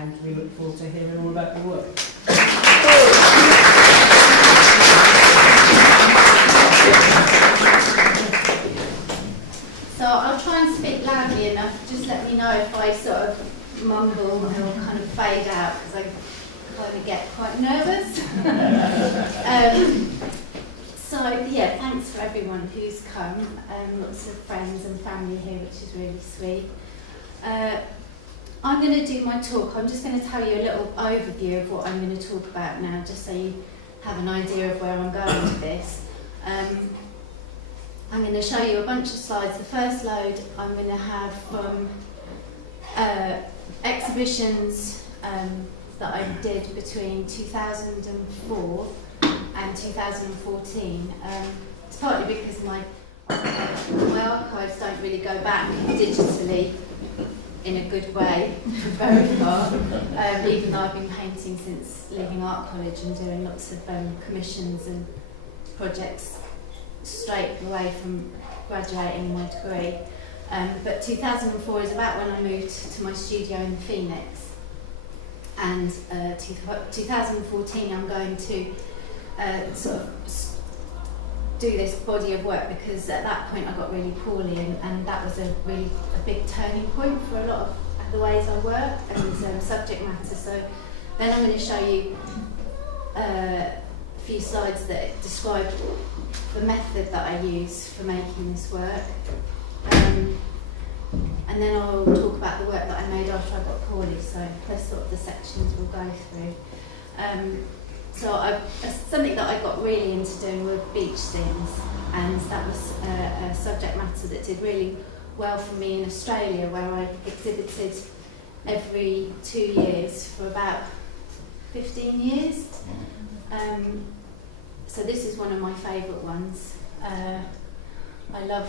and we look forward to hearing all about your work. So I'll try and speak loudly enough. Just let me know if I sort of mumble or kind of fade out, because I kind of get quite nervous. So yeah, thanks for everyone who's come. Lots of friends and family here, which is really sweet. I'm going to do my talk. I'm just going to tell you a little overview of what I'm going to talk about now, just so you have an idea of where I'm going with this. I'm going to show you a bunch of slides. The first load I'm going to have from exhibitions that I did between 2004 and 2014. It's partly because my archives don't really go back digitally in a good way very far, even though I've been painting since leaving art college and doing lots of commissions and projects straight away from graduating my degree. But 2004 is about when I moved to my studio in the Phoenix, and 2014 I'm going to sort of do this body of work, because at that point I got really poorly, and that was a big turning point for a lot of the ways I work and subject matter. So then I'm going to show you a few slides that describe the method that I use for making this work, and then I'll talk about the work that I made after I got poorly. So those sort of the sections we'll go through. So something that I got really into doing were beach scenes, and that was a subject matter that did really well for me in Australia, where I exhibited every 2 years for about 15 years. So this is one of my favourite ones. I love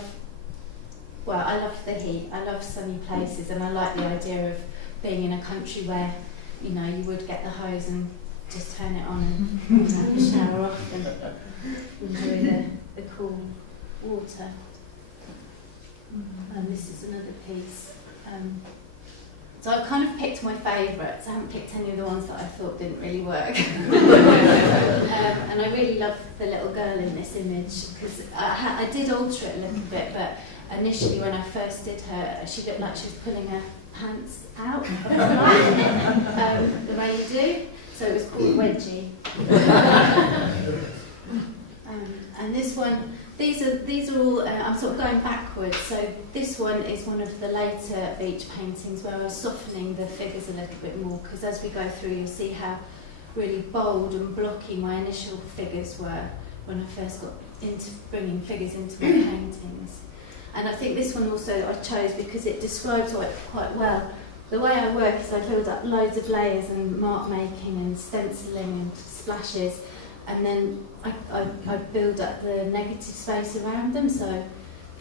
the heat. I love sunny places, and I like the idea of being in a country where, you know, you would get the hose and just turn it on and have a shower off and enjoy the cool water. And this is another piece. So I've kind of picked my favourites. I haven't picked any of the ones that I thought didn't really work. And I really love the little girl in this image, because I did alter it a little bit, but initially when I first did her, she looked like she was pulling her pants out the way you do. So it was called Wedgie. And this one, these are all, I'm sort of going backwards. So this one is one of the later beach paintings where I was softening the figures a little bit more, because as we go through you'll see how really bold and blocky my initial figures were when I first got into bringing figures into my paintings. And I think this one also I chose because it describes it quite well. The way I work is I build up loads of layers and mark making and stenciling and splashes, and then I build up the negative space around them. So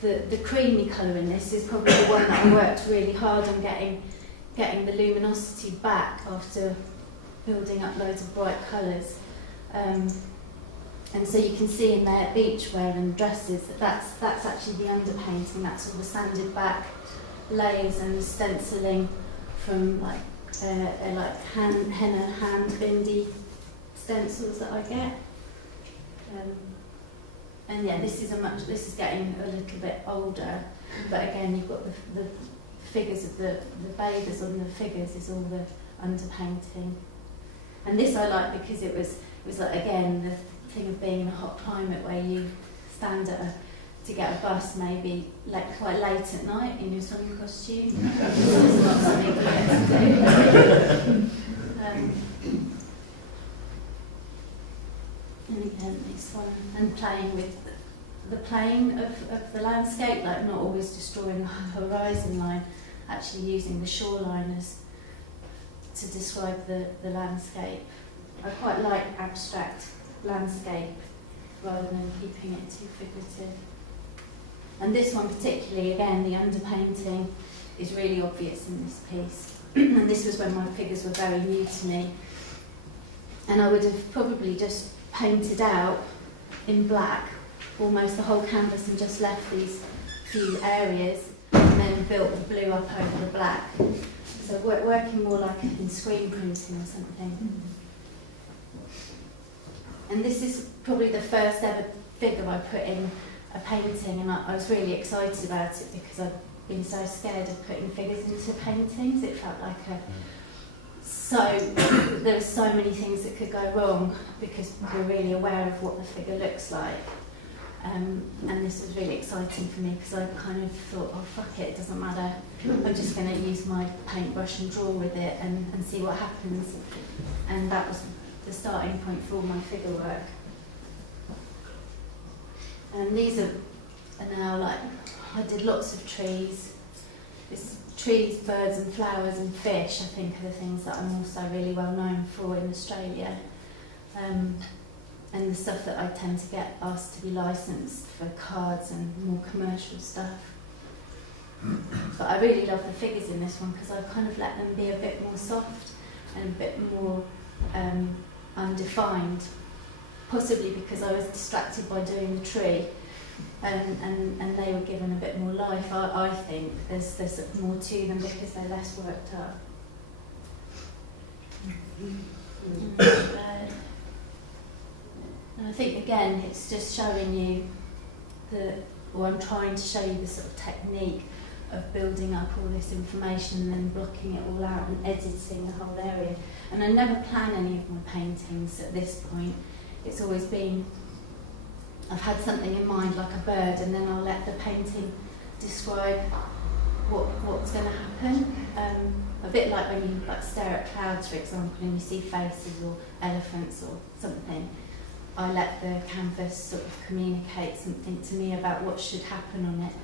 the creamy colour in this is probably the one that I worked really hard on getting the luminosity back after building up loads of bright colours. And so you can see in their beachwear and dresses that's actually the underpainting. That's all the sanded back layers and the stenciling from like henna hand bindy stencils that I get. And yeah, this is getting a little bit older, but again you've got the figures of the bathers on the figures is all the underpainting. And this I like because it was like, again, the thing of being in a hot climate where you stand to get a bus maybe quite late at night in your swimming costume. It's not something you get to do. And again, this one, and playing with the plane of the landscape, like not always just drawing a horizon line, actually using the shoreliners to describe the landscape. I quite like abstract landscape rather than keeping it too figurative. And this one particularly, again, the underpainting is really obvious in this piece. And this was when my figures were very new to me. And I would have probably just painted out in black almost the whole canvas and just left these few areas and then built the blue up over the black. So So working more like in screen printing or something. And this is probably the first ever figure I put in a painting, and I was really excited about it because I'd been so scared of putting figures into paintings. It felt like there were so many things that could go wrong because we're really aware of what the figure looks like. And this was really exciting for me because I kind of thought, oh fuck it doesn't matter. I'm just going to use my paintbrush and draw with it and see what happens. And that was the starting point for all my figure work. And these are now like, I did lots of trees. It's trees, birds and flowers and fish, I think, are the things that I'm also really well known for in Australia. And the stuff that I tend to get asked to be licensed for cards and more commercial stuff. But I really love the figures in this one because I kind of let them be a bit more soft and a bit more undefined, possibly because I was distracted by doing the tree and they were given a bit more life. I think there's more to them because they're less worked up. And I think again it's just showing you I'm trying to show you the sort of technique of building up all this information and then blocking it all out and editing the whole area. And I never plan any of my paintings at this point. It's always been, I've had something in mind like a bird and then I'll let the painting describe what's going to happen. A bit like when you stare at clouds, for example, and you see faces or elephants or something. I let the canvas sort of communicate something to me about what should happen on it.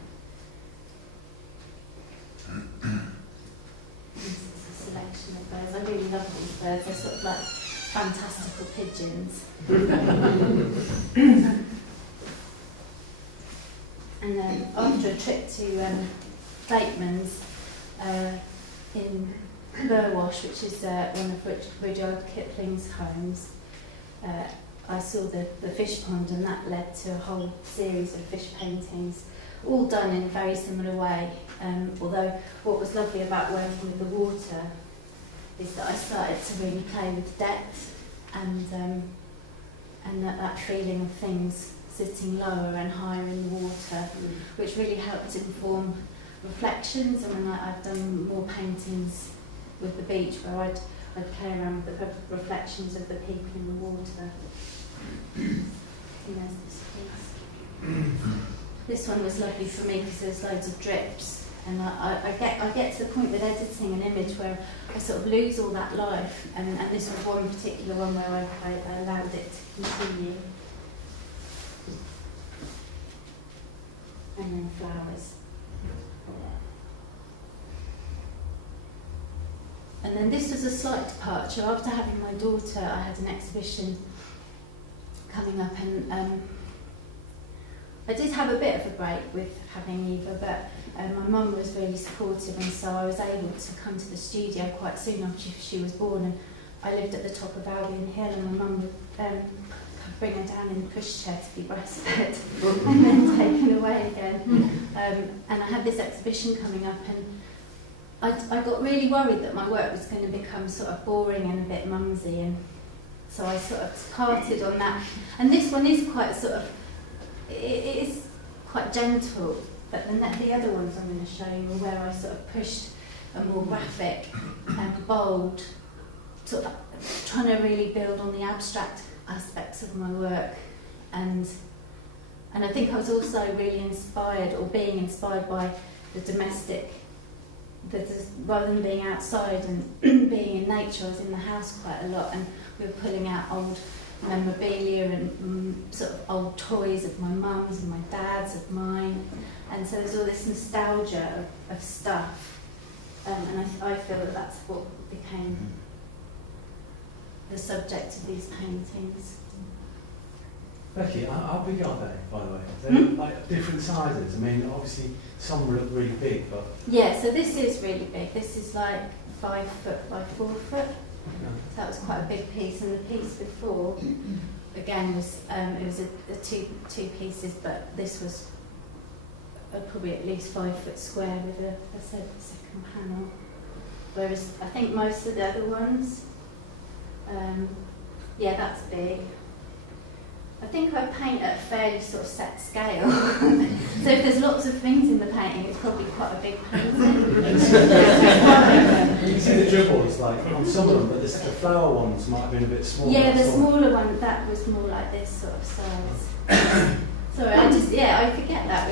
This is a selection of birds. I really love these birds. They're sort of like fantastical pigeons. And then after a trip to Bateman's in Burwash, which is one of Rudyard Kipling's homes, I saw the fish pond, and that led to a whole series of fish paintings, all done in a very similar way. Although what was lovely about working with the water is that I started to really play with depth and that feeling of things sitting lower and higher in the water, which really helped inform reflections. And when I've done more paintings with the beach where I'd play around with the reflections of the people in the water. And there's this piece. This one was lovely for me because there's loads of drips, and I get to the point with editing an image where I sort of lose all that life, and this was one particular one where I allowed it to continue. And then flowers. And then this was a slight departure. After having my daughter, I had an exhibition coming up, and I did have a bit of a break with having Eva, but my mum was really supportive, and so I was able to come to the studio quite soon after she was born. And I lived at the top of Albion Hill, and my mum would bring her down in the pushchair to be breastfed and then taken away again. And I had this exhibition coming up, and I got really worried that my work was going to become sort of boring and a bit mumsy, and so I sort of parted on that. And this one is quite sort of, it is quite gentle, but the other ones I'm going to show you are where I sort of pushed a more graphic and bold, sort of trying to really build on the abstract aspects of my work. And I think I was also really inspired, or being inspired by the domestic, rather than being outside and being in nature. I was in the house quite a lot, and we were pulling out old memorabilia and sort of old toys of my mum's and my dad's, of mine, and so there's all this nostalgia of stuff, and I feel that that's what became the subject of these paintings. Becky, how big are they, by the way? They're like different sizes. I mean, obviously some look really big, but... Yeah, so this is really big. This is like 5 foot by 4 foot. So that was quite a big piece, and the piece before, again, was it was a two pieces, but this was probably at least 5 foot square with a second panel. whereas I think most of the other ones, yeah, that's big. I think I paint at a fairly sort of set scale. So if there's lots of things in the painting, it's probably quite a big painting. You can see the dribbles like on some of them, but the flower ones might have been a bit smaller. Yeah, the smaller one, that was more like this sort of size. Sorry, I forget that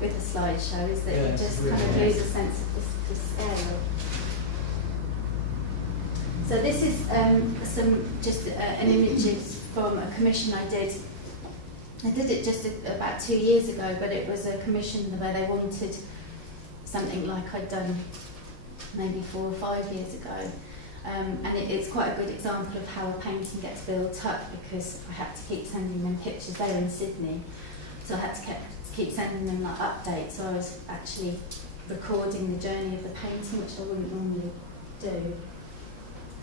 with the slideshow, is that you just really kind of lose a sense of the scale. So this is an images from a commission I did. I did it just about 2 years ago, but it was a commission where they wanted something like I'd done maybe 4 or 5 years ago. And it's quite a good example of how a painting gets built up, because I had to keep sending them pictures. They were in Sydney, so I had to keep sending them like updates. So I was actually recording the journey of the painting, which I wouldn't normally do.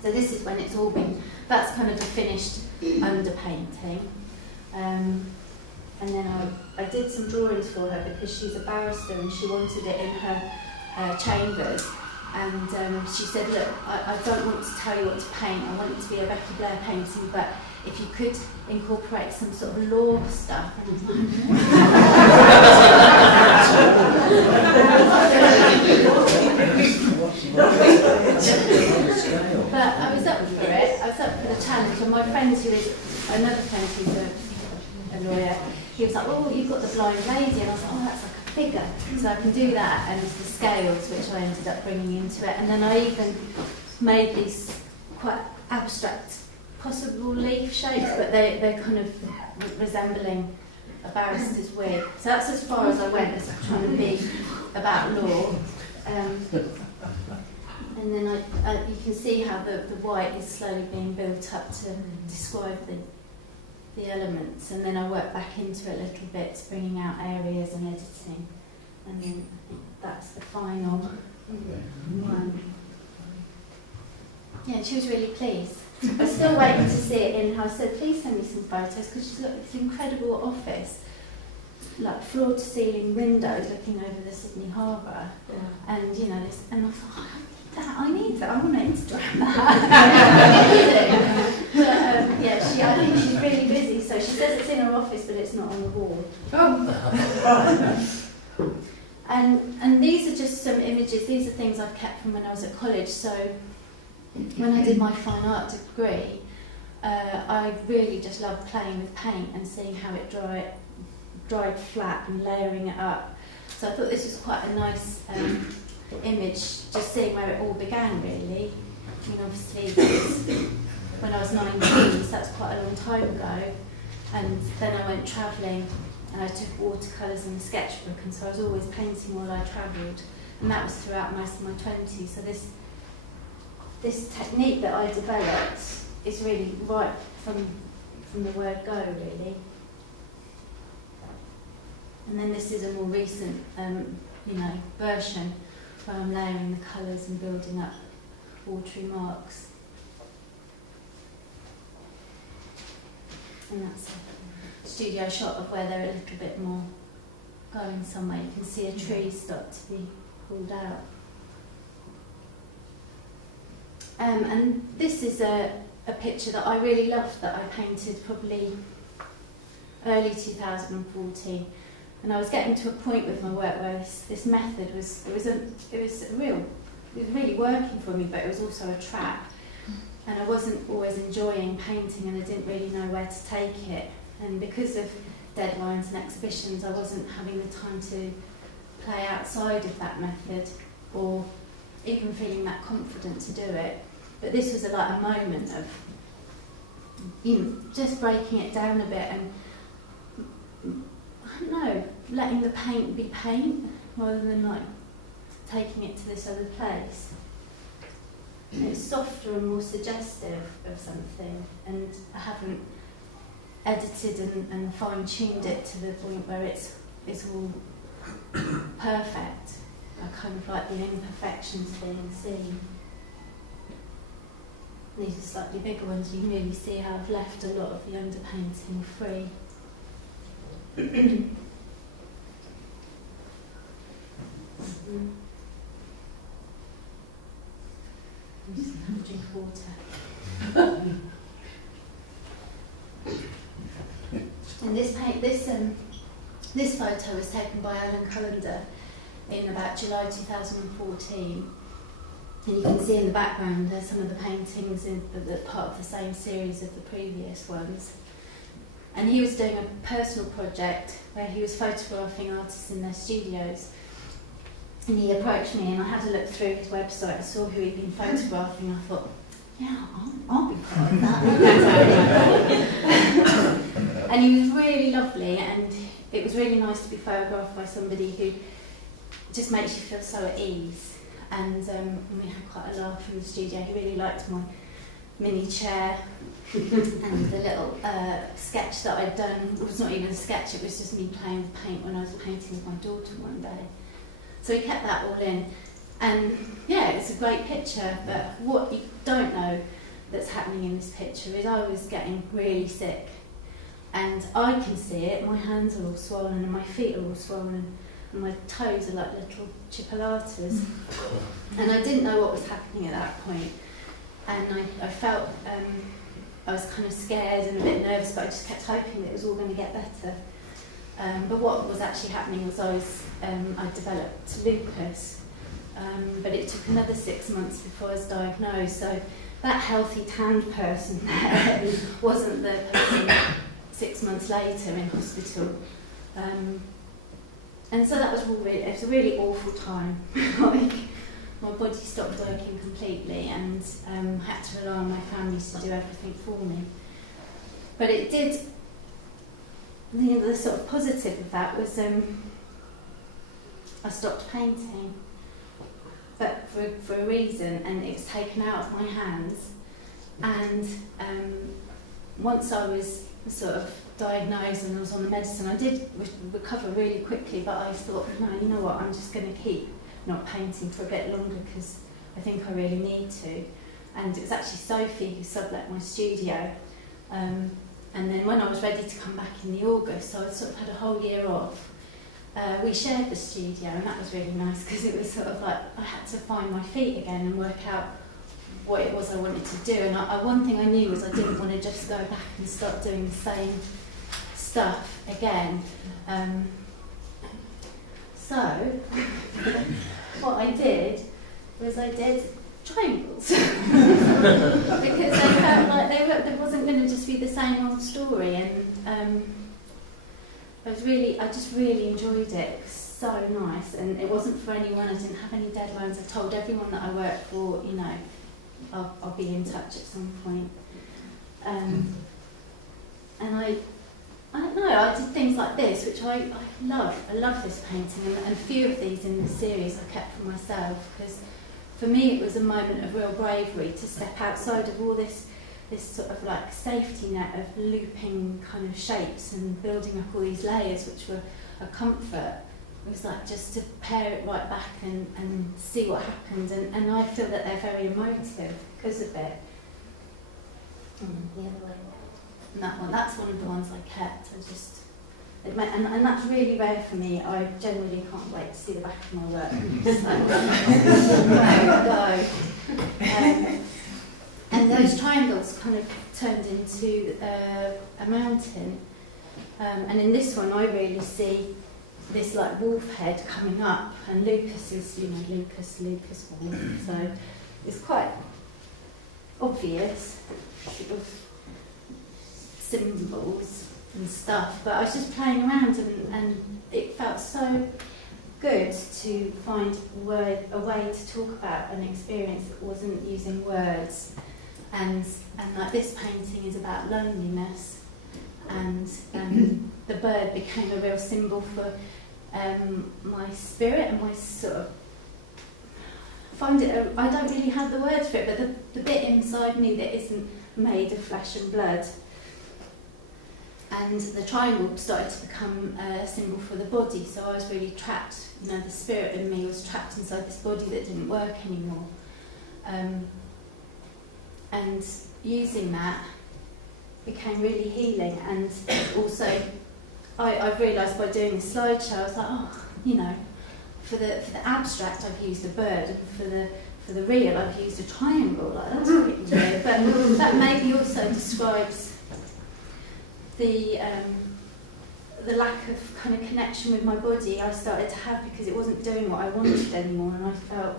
So this is when it's all been, that's kind of the finished underpainting. And then I did some drawings for her because she's a barrister and she wanted it in her chambers. And she said, look, I don't want to tell you what to paint, I want it to be a Becky Blair painting, but if you could incorporate some sort of law stuff. But I was up for it, I was up for the challenge, and my friend another friend who's a lawyer, he was like, oh, you've got the blind lady, and I was like, oh, that's like a figure, so I can do that, and the scales, which I ended up bringing into it, and then I even made these quite abstract, possible leaf shapes, but they're kind of resembling a barrister's wig. So that's as far as I went, as trying to be about law. And then you can see how the white is slowly being built up to describe the elements, and then I work back into it a little bit, bringing out areas and editing, and then that's the final one. Yeah, she was really pleased. I was still waiting to see it in her. I said, please send me some photos, because she's got this incredible office, like floor to ceiling windows looking over the Sydney Harbour, and you know this, and I thought, I need that. I want to Instagram that. But yeah, I think she's really busy, so she says it's in her office, but it's not on the wall. And these are just some images. These are things I've kept from when I was at college. So when I did my fine art degree, I really just loved playing with paint and seeing how it dried flat and layering it up. So I thought this was quite a nice image, just seeing where it all began, really. I mean, obviously, it was when I was 19, so that's quite a long time ago. And then I went travelling, and I took watercolours and a sketchbook, and so I was always painting while I travelled. And that was throughout most of my 20s. So this technique that I developed is really right from the word go, really. And then this is a more recent, version, where I'm layering the colours and building up watery marks. And that's a studio shot of where they're a little bit more going somewhere. You can see a tree start to be pulled out. And this is a picture that I really loved, that I painted probably early 2014. And I was getting to a point with my work where this method was really working for me, but it was also a trap. And I wasn't always enjoying painting, and I didn't really know where to take it. And because of deadlines and exhibitions, I wasn't having the time to play outside of that method, or even feeling that confident to do it. But this was like a moment of, just breaking it down a bit and, I don't know, letting the paint be paint rather than like taking it to this other place. And it's softer and more suggestive of something, and I haven't edited and fine-tuned it to the point where it's all perfect. I kind of like the imperfections being seen. These are slightly bigger ones. You can really see how I've left a lot of the underpainting free. water. And this photo was taken by Alan Cullender in about July 2014. And you can see in the background there's some of the paintings that are part of the same series of the previous ones. And he was doing a personal project where he was photographing artists in their studios. And he approached me and I had a look through his website. I saw who he'd been photographing. I thought, yeah, I'll be part of that. And he was really lovely, and it was really nice to be photographed by somebody who just makes you feel so at ease. And we had quite a laugh in the studio. He really liked my mini chair and the little sketch that I'd done. It was not even a sketch, it was just me playing with paint when I was painting with my daughter one day. So he kept that all in. And yeah, it's a great picture, but what you don't know that's happening in this picture is I was getting really sick. And I can see it, my hands are all swollen and my feet are all swollen and my toes are like little chipolatas. And I didn't know what was happening at that point. And I felt, I was kind of scared and a bit nervous, but I just kept hoping that it was all going to get better. But what was actually happening was I developed lupus. But it took another 6 months before I was diagnosed. So that healthy tanned person there wasn't the person 6 months later in hospital. And so that was it was a really awful time. Like, my body stopped working completely and had to rely on my family to do everything for me. But it did, the sort of positive of that was I stopped painting, but for a reason, and it was taken out of my hands. And once I was sort of diagnosed and I was on the medicine, I did recover really quickly, but I thought, no, you know what, I'm just going to keep not painting for a bit longer because I think I really need to. And it was actually Sophie who sublet my studio. And then when I was ready to come back in the August, so I sort of had a whole year off. We shared the studio, and that was really nice because it was sort of like I had to find my feet again and work out what it was I wanted to do. And one thing I knew was I didn't want to just go back and start doing the same stuff again. So what I did was I did triangles because I felt like there wasn't going to just be the same old story, and I just really enjoyed it. It was so nice, and it wasn't for anyone. I didn't have any deadlines. I told everyone that I worked for, you know, I'll be in touch at some point. And I don't know, I did things like this, which I love. I love this painting, and a few of these in this series I kept for myself, because for me it was a moment of real bravery to step outside of all this sort of like safety net of looping kind of shapes and building up all these layers, which were a comfort. It was like just to pare it right back and see what happened, and I feel that they're very emotive because of it. The other way. And that one, that's one of the ones I kept. And that's really rare for me. I generally can't wait to see the back of my work. Just like, go. And those triangles kind of turned into a mountain. And in this one, I really see this like wolf head coming up, and lupus is, you know, lupus wolf. So it's quite obvious sort of symbols and stuff, but I was just playing around, and it felt so good to find a way to talk about an experience that wasn't using words, and like this painting is about loneliness, and the bird became a real symbol for my spirit and my sort of I don't really have the words for it, but the bit inside me that isn't made of flesh and blood. And the triangle started to become a symbol for the body, so I was really trapped, you know, the spirit in me was trapped inside this body that didn't work anymore. And using that became really healing, and also I've realised by doing the slideshow, I was like, oh, you know, for the abstract I've used a bird, and for the reel I've used a triangle, like that's pretty weird, but that maybe also describes the lack of kind of connection with my body I started to have because it wasn't doing what I wanted anymore, and I felt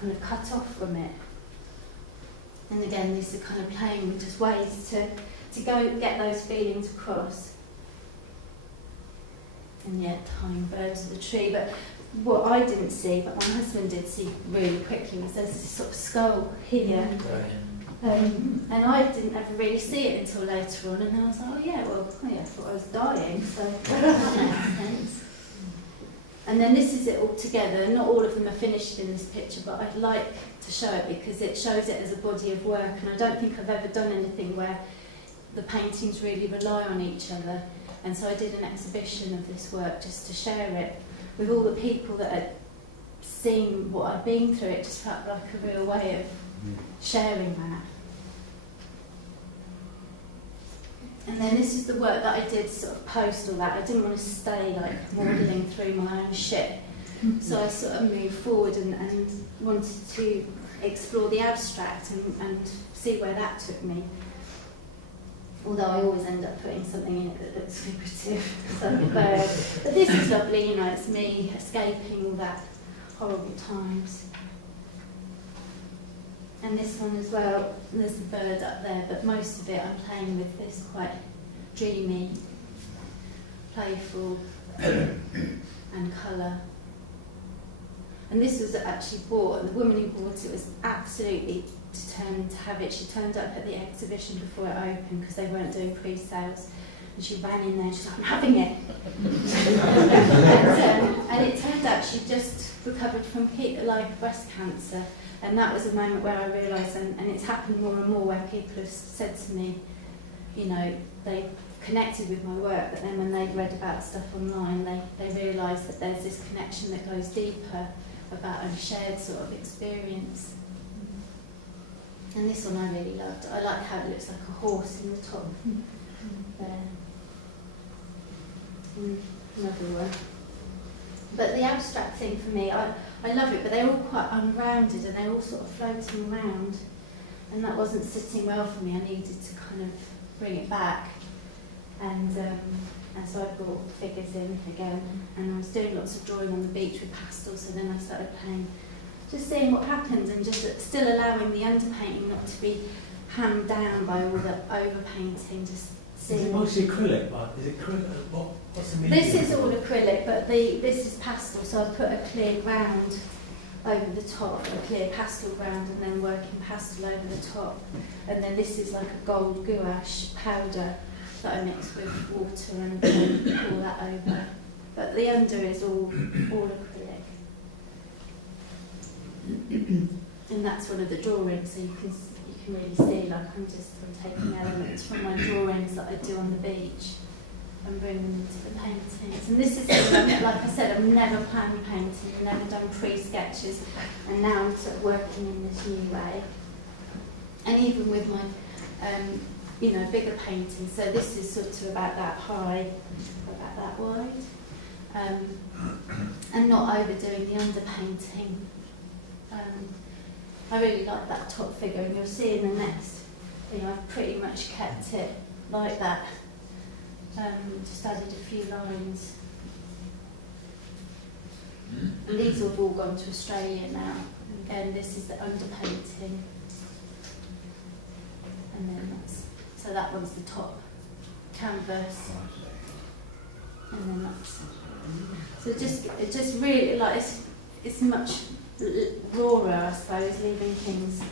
kind of cut off from it. And again, this is kind of playing with just ways to go get those feelings across. And yet, tying birds to the tree. But what I didn't see, but my husband did see really quickly, was there's this sort of skull here. And I didn't ever really see it until later on, and then I was like, oh yeah, well, I thought I was dying, so that makes sense. And then this is it all together. Not all of them are finished in this picture, but I'd like to show it because it shows it as a body of work, and I don't think I've ever done anything where the paintings really rely on each other. And so I did an exhibition of this work just to share it with all the people that had seen what I'd been through. It just felt like a real way of sharing that. And then this is the work that I did sort of post all that. I didn't want to stay like modelling through my own shit. So I sort of moved forward and wanted to explore the abstract and see where that took me. Although I always end up putting something in it that looks figurative, like a bird. But this is lovely, you know, it's me escaping all that horrible times. And this one as well, there's the bird up there, but most of it I'm playing with this quite dreamy, playful, and colour. And this was actually bought, and the woman who bought it was absolutely determined to have it. She turned up at the exhibition before it opened because they weren't doing pre-sales. And she ran in there and she's like, I'm having it. and it turned out she just recovered from breast cancer. And that was a moment where I realised, and it's happened more and more, where people have said to me, you know, they connected with my work, but then when they read about stuff online, they realised that there's this connection that goes deeper about a shared sort of experience. And this one I really loved. I like how it looks like a horse in the top there. Another one. But the abstract thing for me, I love it, but they're all quite unrounded and they're all sort of floating around. And that wasn't sitting well for me. I needed to kind of bring it back. And so I brought figures in again. And I was doing lots of drawing on the beach with pastels, so then I started playing, just seeing what happens and just still allowing the underpainting not to be hammed down by all the overpainting, just seeing. Is it mostly acrylic? Is it acrylic? What's the medium? This is all acrylic, but this is pastel, so I put a clear ground over the top, a clear pastel ground, and then working pastel over the top. And then this is like a gold gouache powder that I mix with water and pour that over. But the under is all acrylic. And that's one of the drawings, so you can really see, like I'm taking elements from my drawings that I do on the beach and bring them into the paintings. And this is, like I said, I've never planned painting, I've never done pre-sketches, and now I'm sort of working in this new way. And even with my, bigger paintings, so this is sort of about that high, about that wide, and not overdoing the underpainting. I really like that top figure, and you'll see in the next thing I've pretty much kept it like that. Just added a few lines. And these have all gone to Australia now. Again, this is the underpainting. And then so that one's the top canvas. And then that's. So it just really, like, it's much rawer, I suppose, leaving things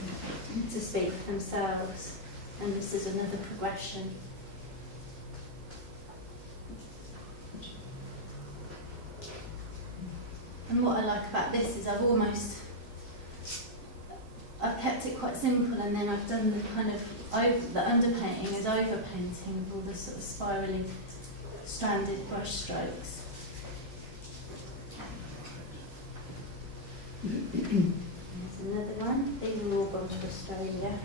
to speak for themselves. And this is another progression. And what I like about this is I've kept it quite simple, and then I've done the kind of the underpainting is overpainting with all the sort of spirally stranded brush strokes. There's another one. These are all gone to Australia.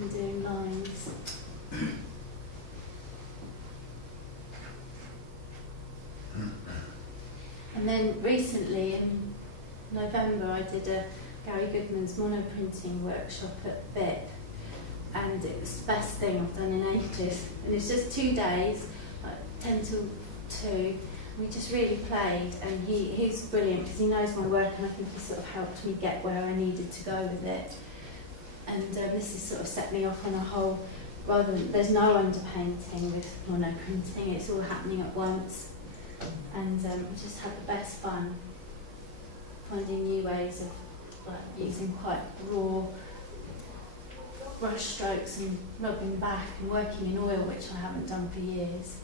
I'm doing lines. And then recently, November I did a Gary Goodman's monoprinting workshop at BIP, and it was the best thing I've done in ages. And it's just 2 days, like 10 till 2. We just really played, and he's brilliant because he knows my work, and I think he sort of helped me get where I needed to go with it. And this has sort of set me off on a whole, rather than, there's no underpainting with monoprinting, it's all happening at once. And we just had the best fun finding new ways of like using quite raw brush strokes and rubbing back and working in oil, which I haven't done for years.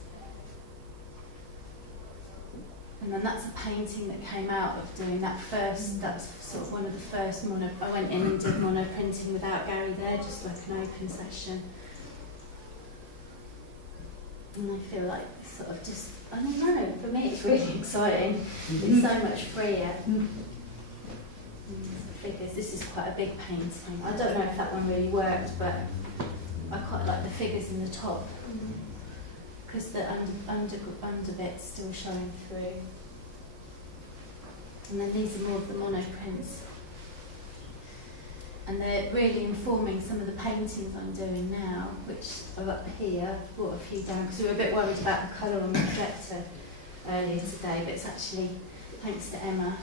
And then that's a painting that came out of doing that first, that's sort of one of the first I went in and did monoprinting without Gary there, just like an open session. And I feel like sort of just, I don't know, for me it's really exciting. It's so much freer. Figures, this is quite a big painting. I don't know if that one really worked, but I quite like the figures in the top, because the under bit's still showing through. And then these are more of the monoprints. And they're really informing some of the paintings I'm doing now, which are up here. I've brought a few down because we were a bit worried about the colour on the projector earlier today, but it's actually, thanks to Emma,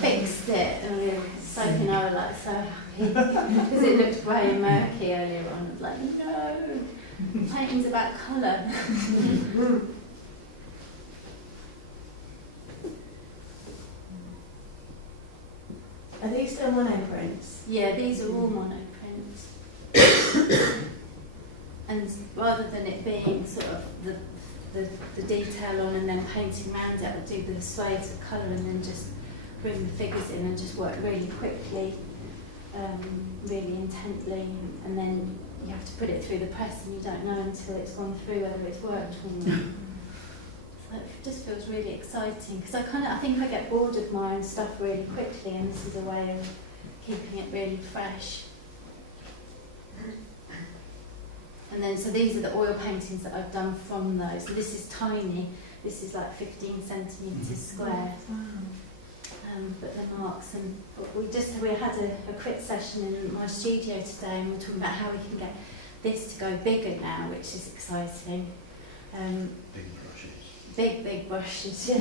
fixed it. And Sophie and I were like so happy because it looked grey and murky earlier on. I was like, no, painting's about colour. Are these still monoprints? Yeah, these are all monoprints. And rather than it being sort of the detail on and then painting around it, I'll do the swathes of colour and then just bring the figures in and just work really quickly, really intently, and then you have to put it through the press and you don't know until it's gone through whether it's worked or not. So it just feels really exciting because I think I get bored of my own stuff really quickly, and this is a way of keeping it really fresh. And then, so these are the oil paintings that I've done from those. So this is tiny. This is like 15 centimetres square. But the marks, and we had a crit session in my studio today, and we're talking about how we can get this to go bigger now, which is exciting. Big brushes. Big brushes, yeah.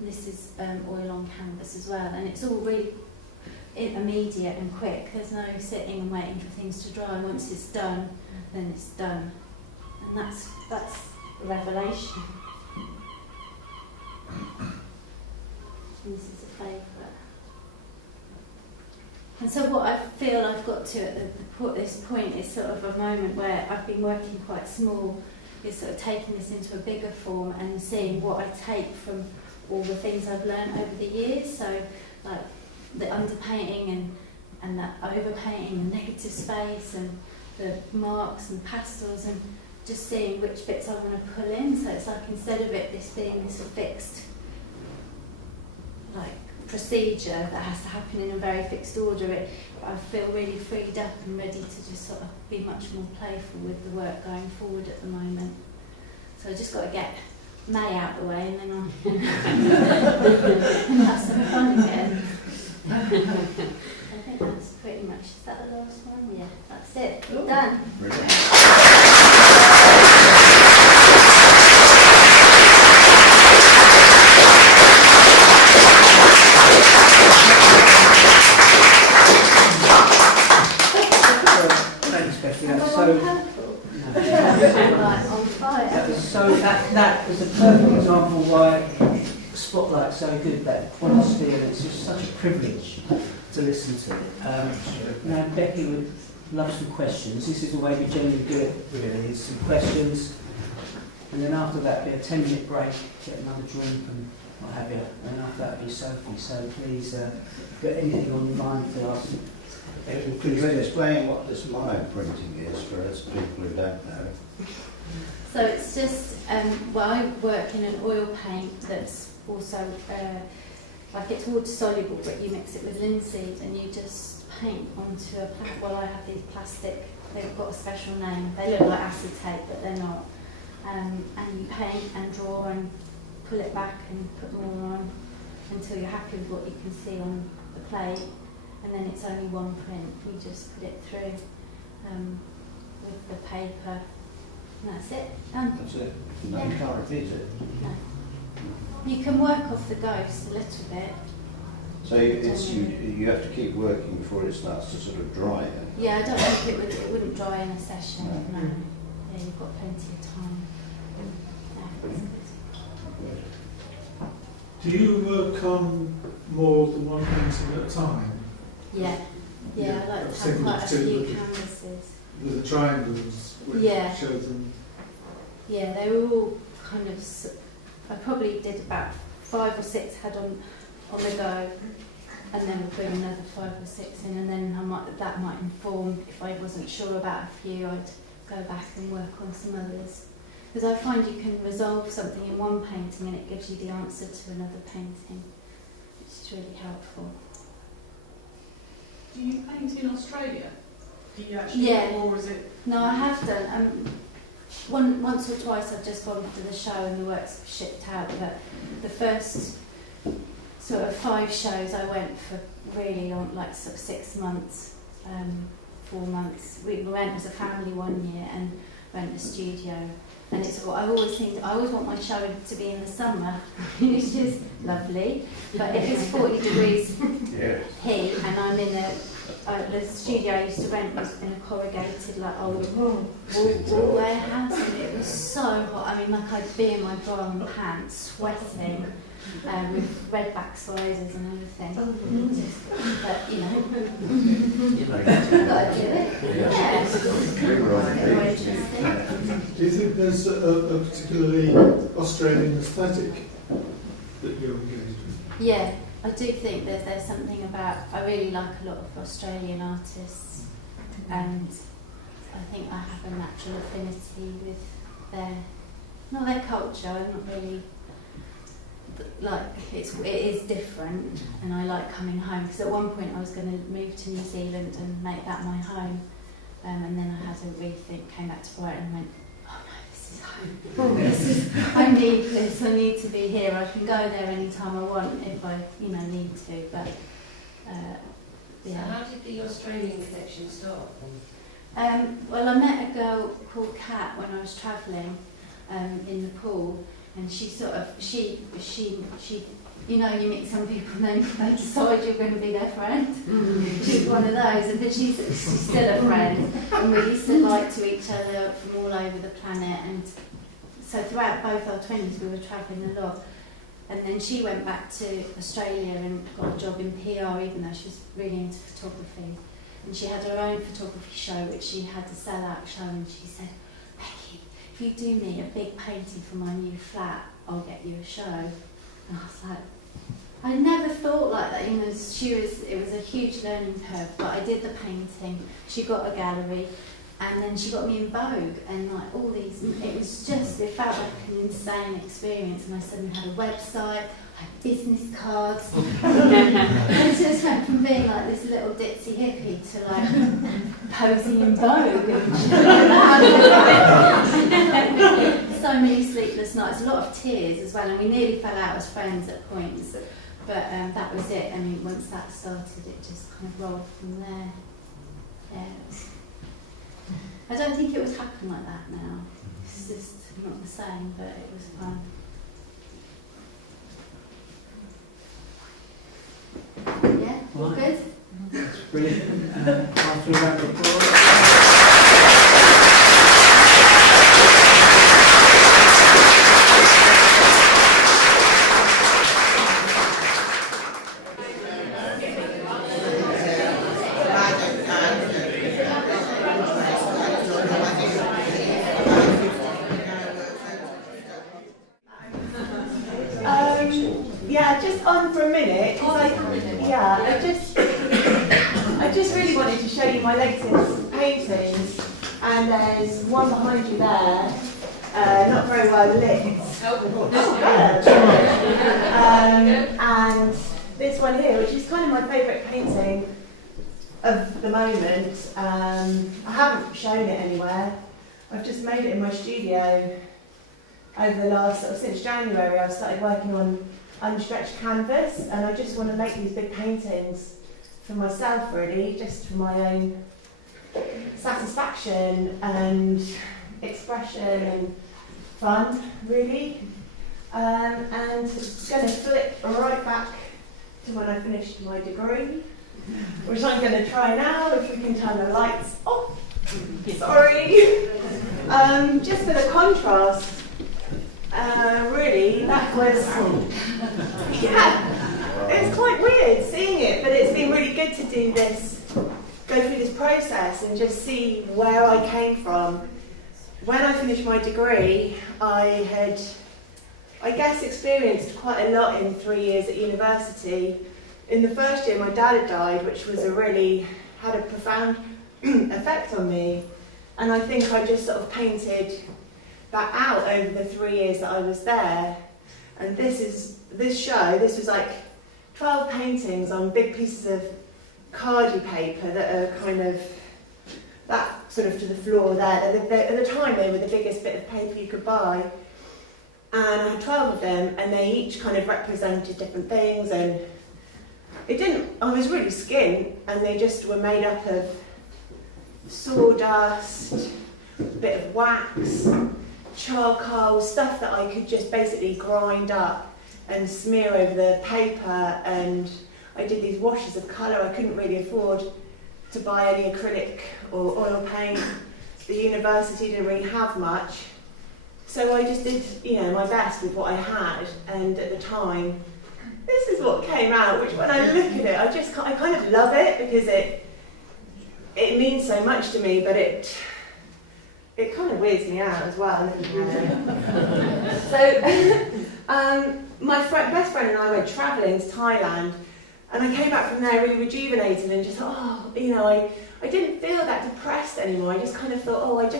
This is oil on canvas as well, and it's all really immediate and quick. There's no sitting and waiting for things to dry. Once it's done, then it's done, and that's a revelation. This is a favourite. And so what I feel I've got to at this point is sort of a moment where I've been working quite small, is sort of taking this into a bigger form and seeing what I take from all the things I've learned over the years. So like the underpainting and that overpainting and negative space and the marks and pastels, and just seeing which bits I want to pull in. So it's like instead of it being this fixed like procedure that has to happen in a very fixed order, I feel really freed up and ready to just sort of be much more playful with the work going forward at the moment. So I just got to get May out the way, and then I'll have some fun again. I think that's pretty much, is that the last one? Yeah, that's it. Ooh. Done. Thanks, Becky. Am I That's on so. purple? No. Like on fire. That was a perfect example why Spotlight's so good. That honesty, and it's just such a privilege to listen to. Now Becky would love some questions. This is the way we generally do it. Really, is some questions, and then after that, be a 10-minute break, get another drink and what have you. And after that, be Sophie. So please, get anything on your mind to ask. Could you explain what this monoprinting is for us people who don't know? So it's just, well, I work in an oil paint that's also, like it's water soluble, but you mix it with linseed and you just paint onto a well, I have these plastic, they've got a special name, they look like acetate, but they're not. and you paint and draw and pull it back and put more on until you're happy with what you can see on the plate, and then it's only one print. You just put it through with the paper, and that's it, done. That's it. No, Yeah. you can't repeat it. No. You can work off the ghost a little bit. So you have to keep working before it starts to sort of dry. Yeah, I don't think it wouldn't dry in a session, No. no. Yeah, you've got plenty of time. Yeah, it's good. Do you work on more than one painting at a time? Yeah, yeah, I like to have Single quite a two, few would you? canvases. With the triangles which Yeah. show them. Yeah, they were all kind of, I probably did about 5 or 6 had on the go, and then we'll bring another 5 or 6 in, and then that might inform, if I wasn't sure about a few, I'd go back and work on some others. Because I find you can resolve something in one painting and it gives you the answer to another painting, which is really helpful. Do you paint in Australia? Do you actually, Yeah. or is it? No, I have done. Once or twice I've just gone to the show and the work's shipped out, but the first sort of 5 shows I went for really long, like sort of 6 months, 4 months. We went as a family one year and went to the studio. And it's what I always want my show to be in the summer, which is lovely. But if it's 40 degrees heat and I'm in the studio I used to rent was in a corrugated like old wool warehouse, and it was so hot. I mean, like I'd be in my bra and pants, sweating, with redback sizes and everything. But you know, gotta do it. Yeah. Very interesting. Do you think there's a particularly Australian aesthetic that you're engaged with? Yeah, I do think there's something about, I really like a lot of Australian artists, and I think I have a natural affinity with not their culture. I'm not really, like, it is different, and I like coming home, because at one point I was going to move to New Zealand and make that my home, and then I had a rethink, came back to Brighton and went, oh no, this is home. I need this, I need to be here. I can go there anytime I want if I need to, but So how did the Australian connection start? Well, I met a girl called Kat when I was travelling in Nepal, and she you meet some people and then they decide you're going to be their friend. She's one of those, and then she's still a friend, and we used to write to each other from all over the planet, and so throughout both our 20s we were travelling a lot. And then she went back to Australia and got a job in PR, even though she was really into photography. And she had her own photography show, which she had to sell out show, and she said, Becky, if you do me a big painting for my new flat, I'll get you a show. And I was like, I never thought like that. It was a huge learning curve, but I did the painting. She got a gallery, and then she got me in Vogue, and like all these, it felt like an insane experience. And I suddenly had a website, I had business cards. And it just went from being like this little ditzy hippie to like posing in Vogue and shit like that. So many sleepless nights, a lot of tears as well, and we nearly fell out as friends at points. But that was it. I mean, once that started, it just kind of rolled from there. Yeah. I don't think it would happen like that now. It's just not the same, but it was fun. Yeah, all Right. good? That's brilliant. After a round of applause. Yeah, just on for a minute. 'Cause I just really wanted to show you my latest paintings, and there's one behind you there, not very well lit. And this one here, which is kind of my favourite painting of the moment. I haven't shown it anywhere. I've just made it in my studio over the last, sort of since January, I've started working on unstretched canvas, and I just want to make these big paintings for myself, really, just for my own satisfaction and expression and fun, really. And going to flip right back to when I finished my degree, which I'm going to try now, if we can turn the lights off. Sorry. Just for the contrast, really, that was, yeah, it's quite weird seeing it, but it's been really good to do this, go through this process and just see where I came from. When I finished my degree, I had, I guess, experienced quite a lot in 3 years at university. In the first year, my dad had died, which was had a profound effect on me. And I think I just sort of painted that out over the 3 years that I was there. And this was like 12 paintings on big pieces of cardie paper that are kind of, that sort of to the floor there. At the time, they were the biggest bit of paper you could buy. And I had 12 of them, and they each kind of represented different things. And I was really skint, and they just were made up of sawdust, a bit of wax, charcoal, stuff that I could just basically grind up and smear over the paper. And I did these washes of colour. I couldn't really afford to buy any acrylic or oil paint. The university didn't really have much. So I just did, my best with what I had. And at the time, this is what came out, which when I look at it, I kind of love it, because it means so much to me, but it kind of weirds me out as well, looking at it. So my best friend and I went travelling to Thailand, and I came back from there really rejuvenated and just, I didn't feel that depressed anymore. I just kind of thought,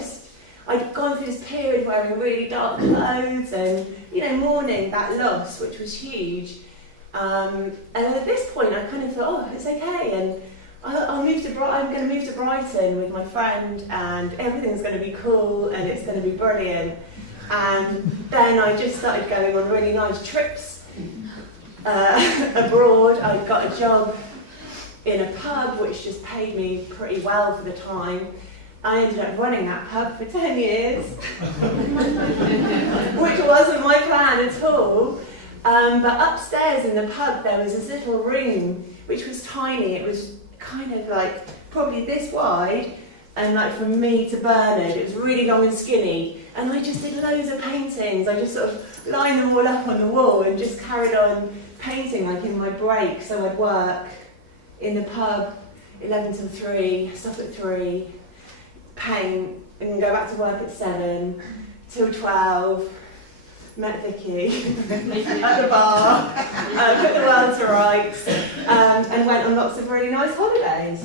I'd gone through this period wearing really dark clothes and, mourning that loss, which was huge. And at this point, I kind of thought, it's okay, and I'm going to move to Brighton with my friend, and everything's going to be cool, and it's going to be brilliant. And then I just started going on really nice trips abroad. I got a job in a pub, which just paid me pretty well for the time. I ended up running that pub for 10 years, which wasn't my plan at all. But upstairs in the pub, there was this little room, which was tiny. It was kind of like probably this wide, and like from me to Bernard, it was really long and skinny. And I just did loads of paintings. I just sort of lined them all up on the wall and just carried on painting, like in my break. So I'd work in the pub 11 till 3, stop at 3, paint, and go back to work at 7 till 12. Met Vicky at the bar, put the world to rights, and went on lots of really nice holidays.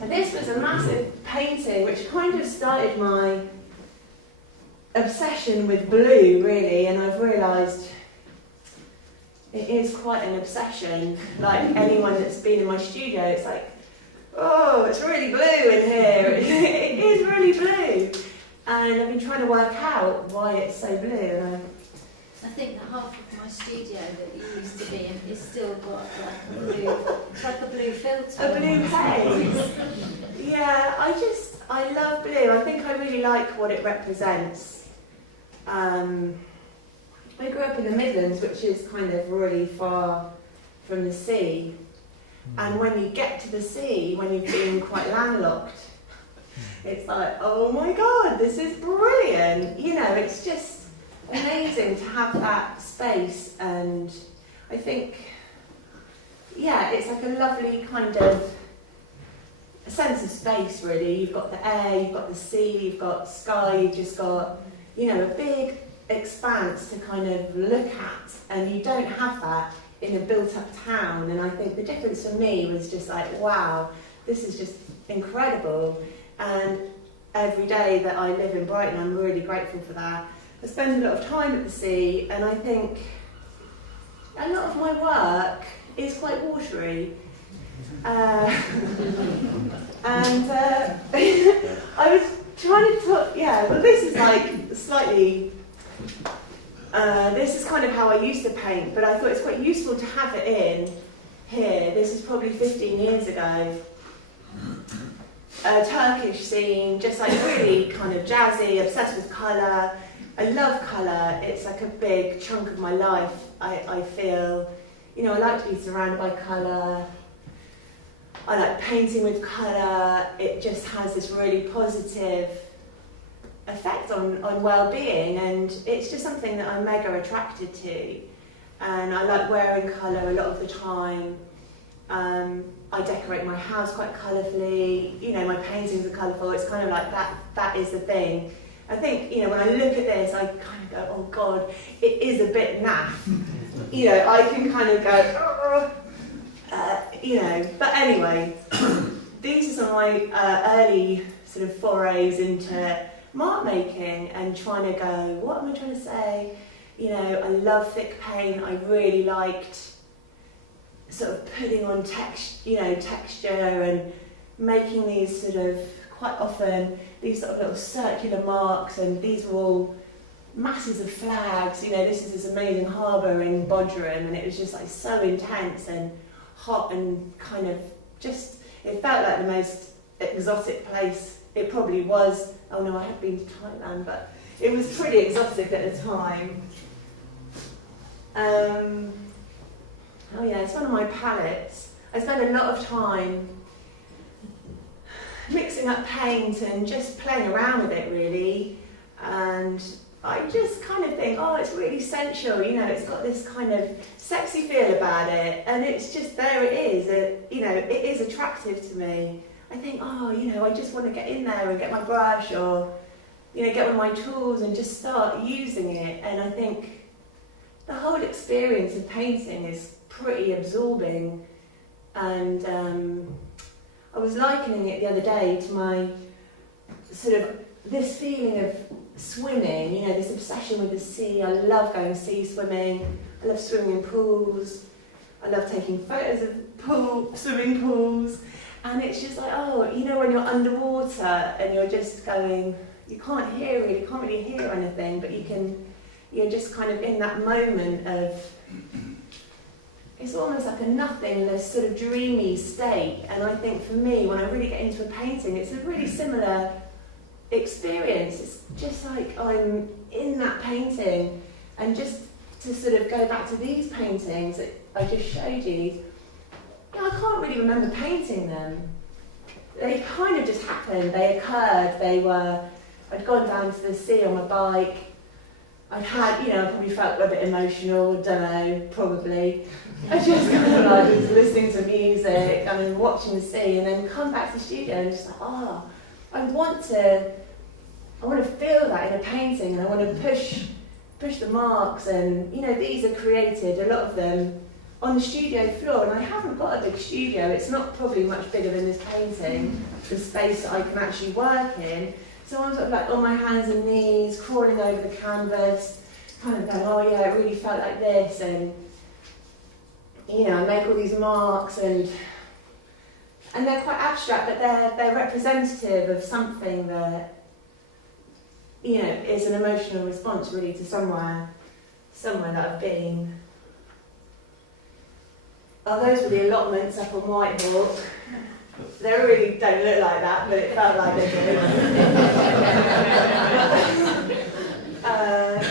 This was a massive painting which kind of started my obsession with blue, really, and I've realised it is quite an obsession. Like anyone that's been in my studio, it's like, oh, it's really blue in here. It is really blue. And I've been trying to work out why it's so blue. And I think that half of my studio that you used to be in is still got like a blue, it's like a blue filter. A blue haze. Yeah, I love blue. I think I really like what it represents. I grew up in the Midlands, which is kind of really far from the sea. And when you get to the sea, when you've been quite landlocked, it's like, oh my God, this is brilliant. It's just amazing to have that space. And I think, it's like a lovely kind of sense of space, really. You've got the air, you've got the sea, you've got sky, you've just got, a big expanse to kind of look at. And you don't have that in a built-up town. And I think the difference for me was just like, wow, this is just incredible. And every day that I live in Brighton, I'm really grateful for that. I spend a lot of time at the sea, and I think a lot of my work is quite watery. I was trying to talk, but this is like slightly, this is kind of how I used to paint, but I thought it's quite useful to have it in here. This is probably 15 years ago. A Turkish scene, just like really kind of jazzy, obsessed with colour. I love colour. It's like a big chunk of my life. I feel, you know, I like to be surrounded by colour. I like painting with colour. It just has this really positive effect on well-being, and it's just something that I'm mega attracted to. And I like wearing colour a lot of the time. I decorate my house quite colourfully. You know, my paintings are colourful. It's kind of like that is the thing. I think, you know, when I look at this, I kind of go, oh God, it is a bit naff. You know, I can kind of go, you know, but anyway, these are some of my early sort of forays into mark making and trying to go, what am I trying to say? You know, I love thick paint. I really liked sort of putting on texture and making these sort of, quite often, these sort of little circular marks, and these were all masses of flags. You know, this is this amazing harbour in Bodrum, and it was just like so intense and hot and kind of just, it felt like the most exotic place. It probably was. Oh no, I had been to Thailand, but it was pretty exotic at the time. Oh yeah, it's one of my palettes. I spend a lot of time mixing up paint and just playing around with it really. And I just kind of think, oh, it's really sensual, you know, it's got this kind of sexy feel about it. And it's just, there it is, you know, it is attractive to me. I think, oh, you know, I just want to get in there and get my brush or, you know, get one of my tools and just start using it. And I think the whole experience of painting is pretty absorbing. And I was likening it the other day to my sort of this feeling of swimming, you know, this obsession with the sea. I love going sea swimming. I love swimming in pools. I love taking photos of swimming pools. And it's just like, oh, you know, when you're underwater and you're just going, you can't really hear anything, but you're just kind of in that moment of, it's almost like a nothingness, sort of dreamy state. And I think for me, when I really get into a painting, it's a really similar experience. It's just like I'm in that painting. And just to sort of go back to these paintings that I just showed you, I can't really remember painting them. They kind of just happened, they occurred, I'd gone down to the sea on my bike, I'd had, you know, I probably felt a bit emotional, don't know, probably. I just kind of like was listening to music and watching the sea, and then come back to the studio and just like, oh, I want to feel that in a painting, and I want to push the marks, and, you know, these are created, a lot of them, on the studio floor, and I haven't got a big studio. It's not probably much bigger than this painting, the space that I can actually work in. So I'm sort of like on my hands and knees, crawling over the canvas, kind of going, oh yeah, it really felt like this, and, you know, I make all these marks, and they're quite abstract, but they're representative of something that, you know, is an emotional response really to somewhere that I've been. Oh, those were the allotments up on Whitehawk. They really don't look like that, but it felt like they did.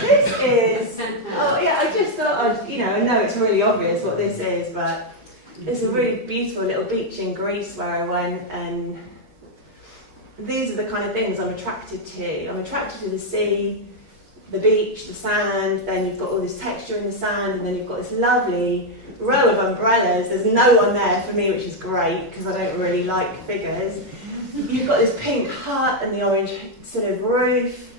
This is, oh yeah, I just thought you know, I know it's really obvious what this is, but it's a really beautiful little beach in Greece where I went, and these are the kind of things I'm attracted to. I'm attracted to the sea, the beach, the sand, then you've got all this texture in the sand, and then you've got this lovely row of umbrellas. There's no one there for me, which is great, because I don't really like figures. You've got this pink hut and the orange sort of roof.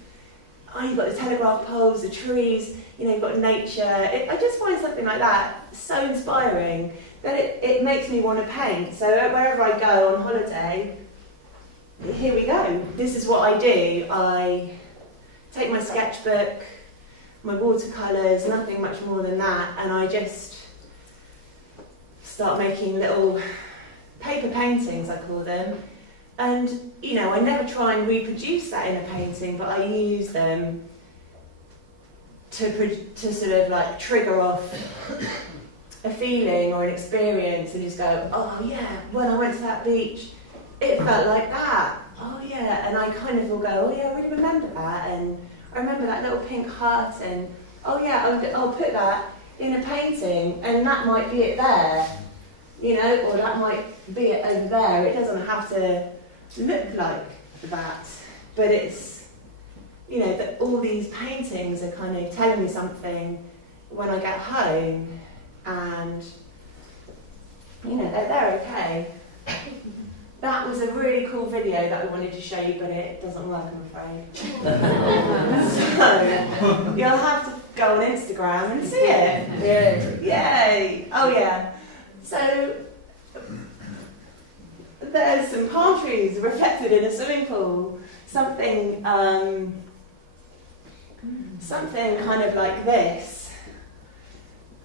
Oh, you've got the telegraph poles, the trees, you know, you've got nature. I just find something like that so inspiring that it makes me want to paint. So wherever I go on holiday, here we go. This is what I do. I take my sketchbook, my watercolours, nothing much more than that, and I just start making little paper paintings, I call them. And, you know, I never try and reproduce that in a painting, but I use them to sort of like trigger off a feeling or an experience and just go, oh yeah, when I went to that beach, it felt like that. Oh yeah, and I kind of will go, oh yeah, I really remember that, and I remember that little pink heart, and oh yeah, I'll put that in a painting, and that might be it there, you know, or that might be it over there. It doesn't have to look like that, but it's, you know, that all these paintings are kind of telling me something when I get home, and, you know, they're okay. That was a really cool video that I wanted to show you, but it doesn't work, I'm afraid. So, you'll have to go on Instagram and see it. Yay! Oh yeah. So, there's some palm trees reflected in a swimming pool. Something kind of like this.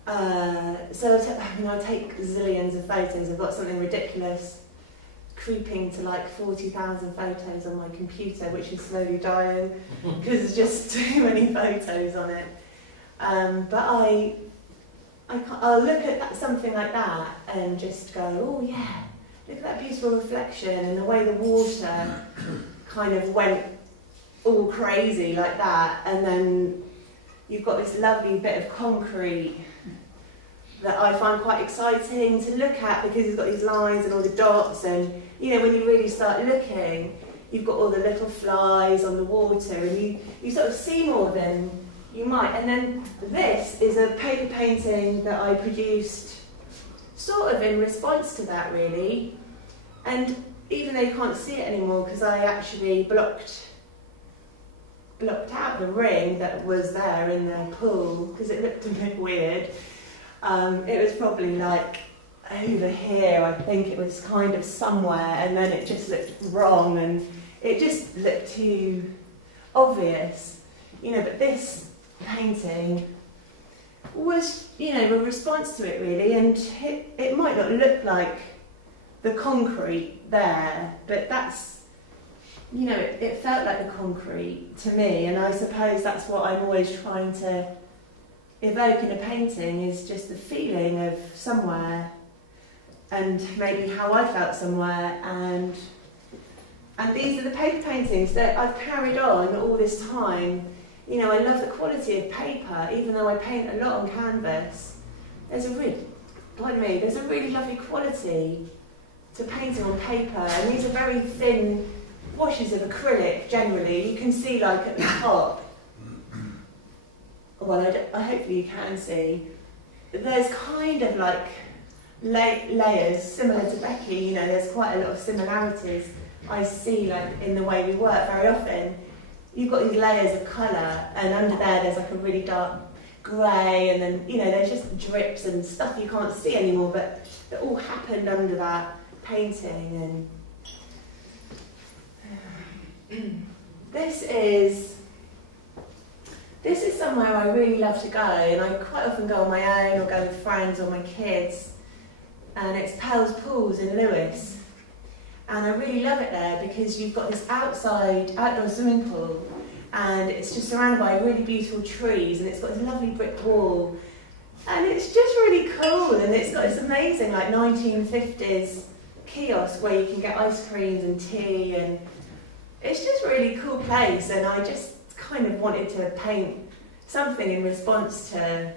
So I take zillions of photos. I've got something ridiculous creeping to like 40,000 photos on my computer, which is slowly dying because there's just too many photos on it. But I'll look at something like that and just go, oh yeah, look at that beautiful reflection, and the way the water kind of went all crazy like that, and then you've got this lovely bit of concrete that I find quite exciting to look at because it's got these lines and all the dots, and you know, when you really start looking, you've got all the little flies on the water, and you sort of see more than you might. And then this is a paper painting that I produced sort of in response to that, really. And even though you can't see it anymore because I actually blocked out the ring that was there in the pool because it looked a bit weird. It was probably like over here, I think it was kind of somewhere, and then it just looked wrong and it just looked too obvious, you know. But this painting was, you know, a response to it really, and it might not look like the concrete there, but that's, you know, it felt like the concrete to me, and I suppose that's what I'm always trying to evoke in a painting, is just the feeling of somewhere and maybe how I felt somewhere, and these are the paper paintings that I've carried on all this time. You know, I love the quality of paper, even though I paint a lot on canvas. There's a really lovely quality to painting on paper, and these are very thin washes of acrylic generally. You can see like at the top, well, hopefully you can see, there's kind of like layers similar to Becky. You know, there's quite a lot of similarities I see, like in the way we work very often. You've got these layers of colour, and under there's like a really dark grey, and then, you know, there's just drips and stuff you can't see anymore, but that all happened under that painting. And this is somewhere I really love to go, and I quite often go on my own or go with friends or my kids, and it's Pell's Pools in Lewes. And I really love it there because you've got this outdoor swimming pool, and it's just surrounded by really beautiful trees, and it's got this lovely brick wall, and it's just really cool, and it's got this amazing like 1950s kiosk where you can get ice creams and tea, and it's just a really cool place. And I just kind of wanted to paint something in response to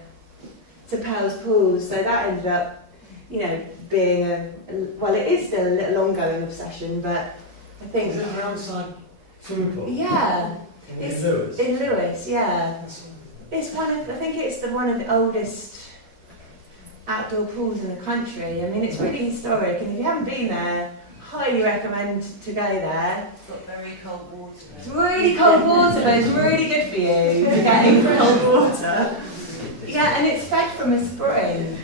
Pell's Pools, so that ended up, you know, being well, it is still a little ongoing obsession, but I think... Is it an outside swimming pool? Yeah. In Lewes? In Lewes, yeah. It's I think it's one of the oldest outdoor pools in the country. I mean, it's really historic, and if you haven't been there, highly recommend to go there. It's got very cold water. It's really cold water, but it's really good for you to get in cold water. Yeah, and it's fed from a spring.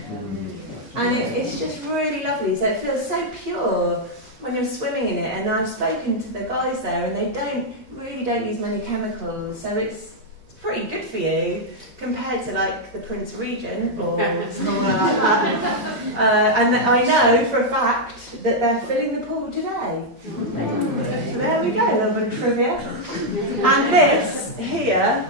And it's just really lovely, so it feels so pure when you're swimming in it. And I've spoken to the guys there, and they really don't use many chemicals, so it's pretty good for you compared to like the Prince Regent or somewhere like that. And I know for a fact that they're filling the pool today. So there we go, a little bit of trivia. And this here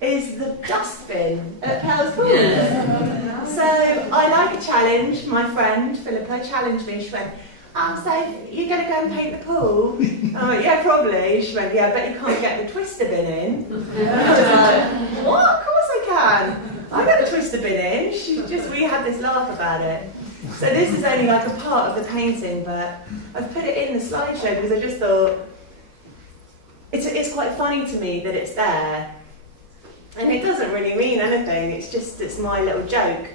is the dustbin at Pell's Pools. So I like a challenge. My friend Philippa challenged me. She went, so you're going to go and paint the pool? I went, yeah, probably. She went, yeah, but you can't get the twister bin in. I was like, what? Of course I can. I got the twister bin in. We had this laugh about it. So this is only like a part of the painting, but I've put it in the slideshow because I just thought it's quite funny to me that it's there. And it doesn't really mean anything, it's my little joke.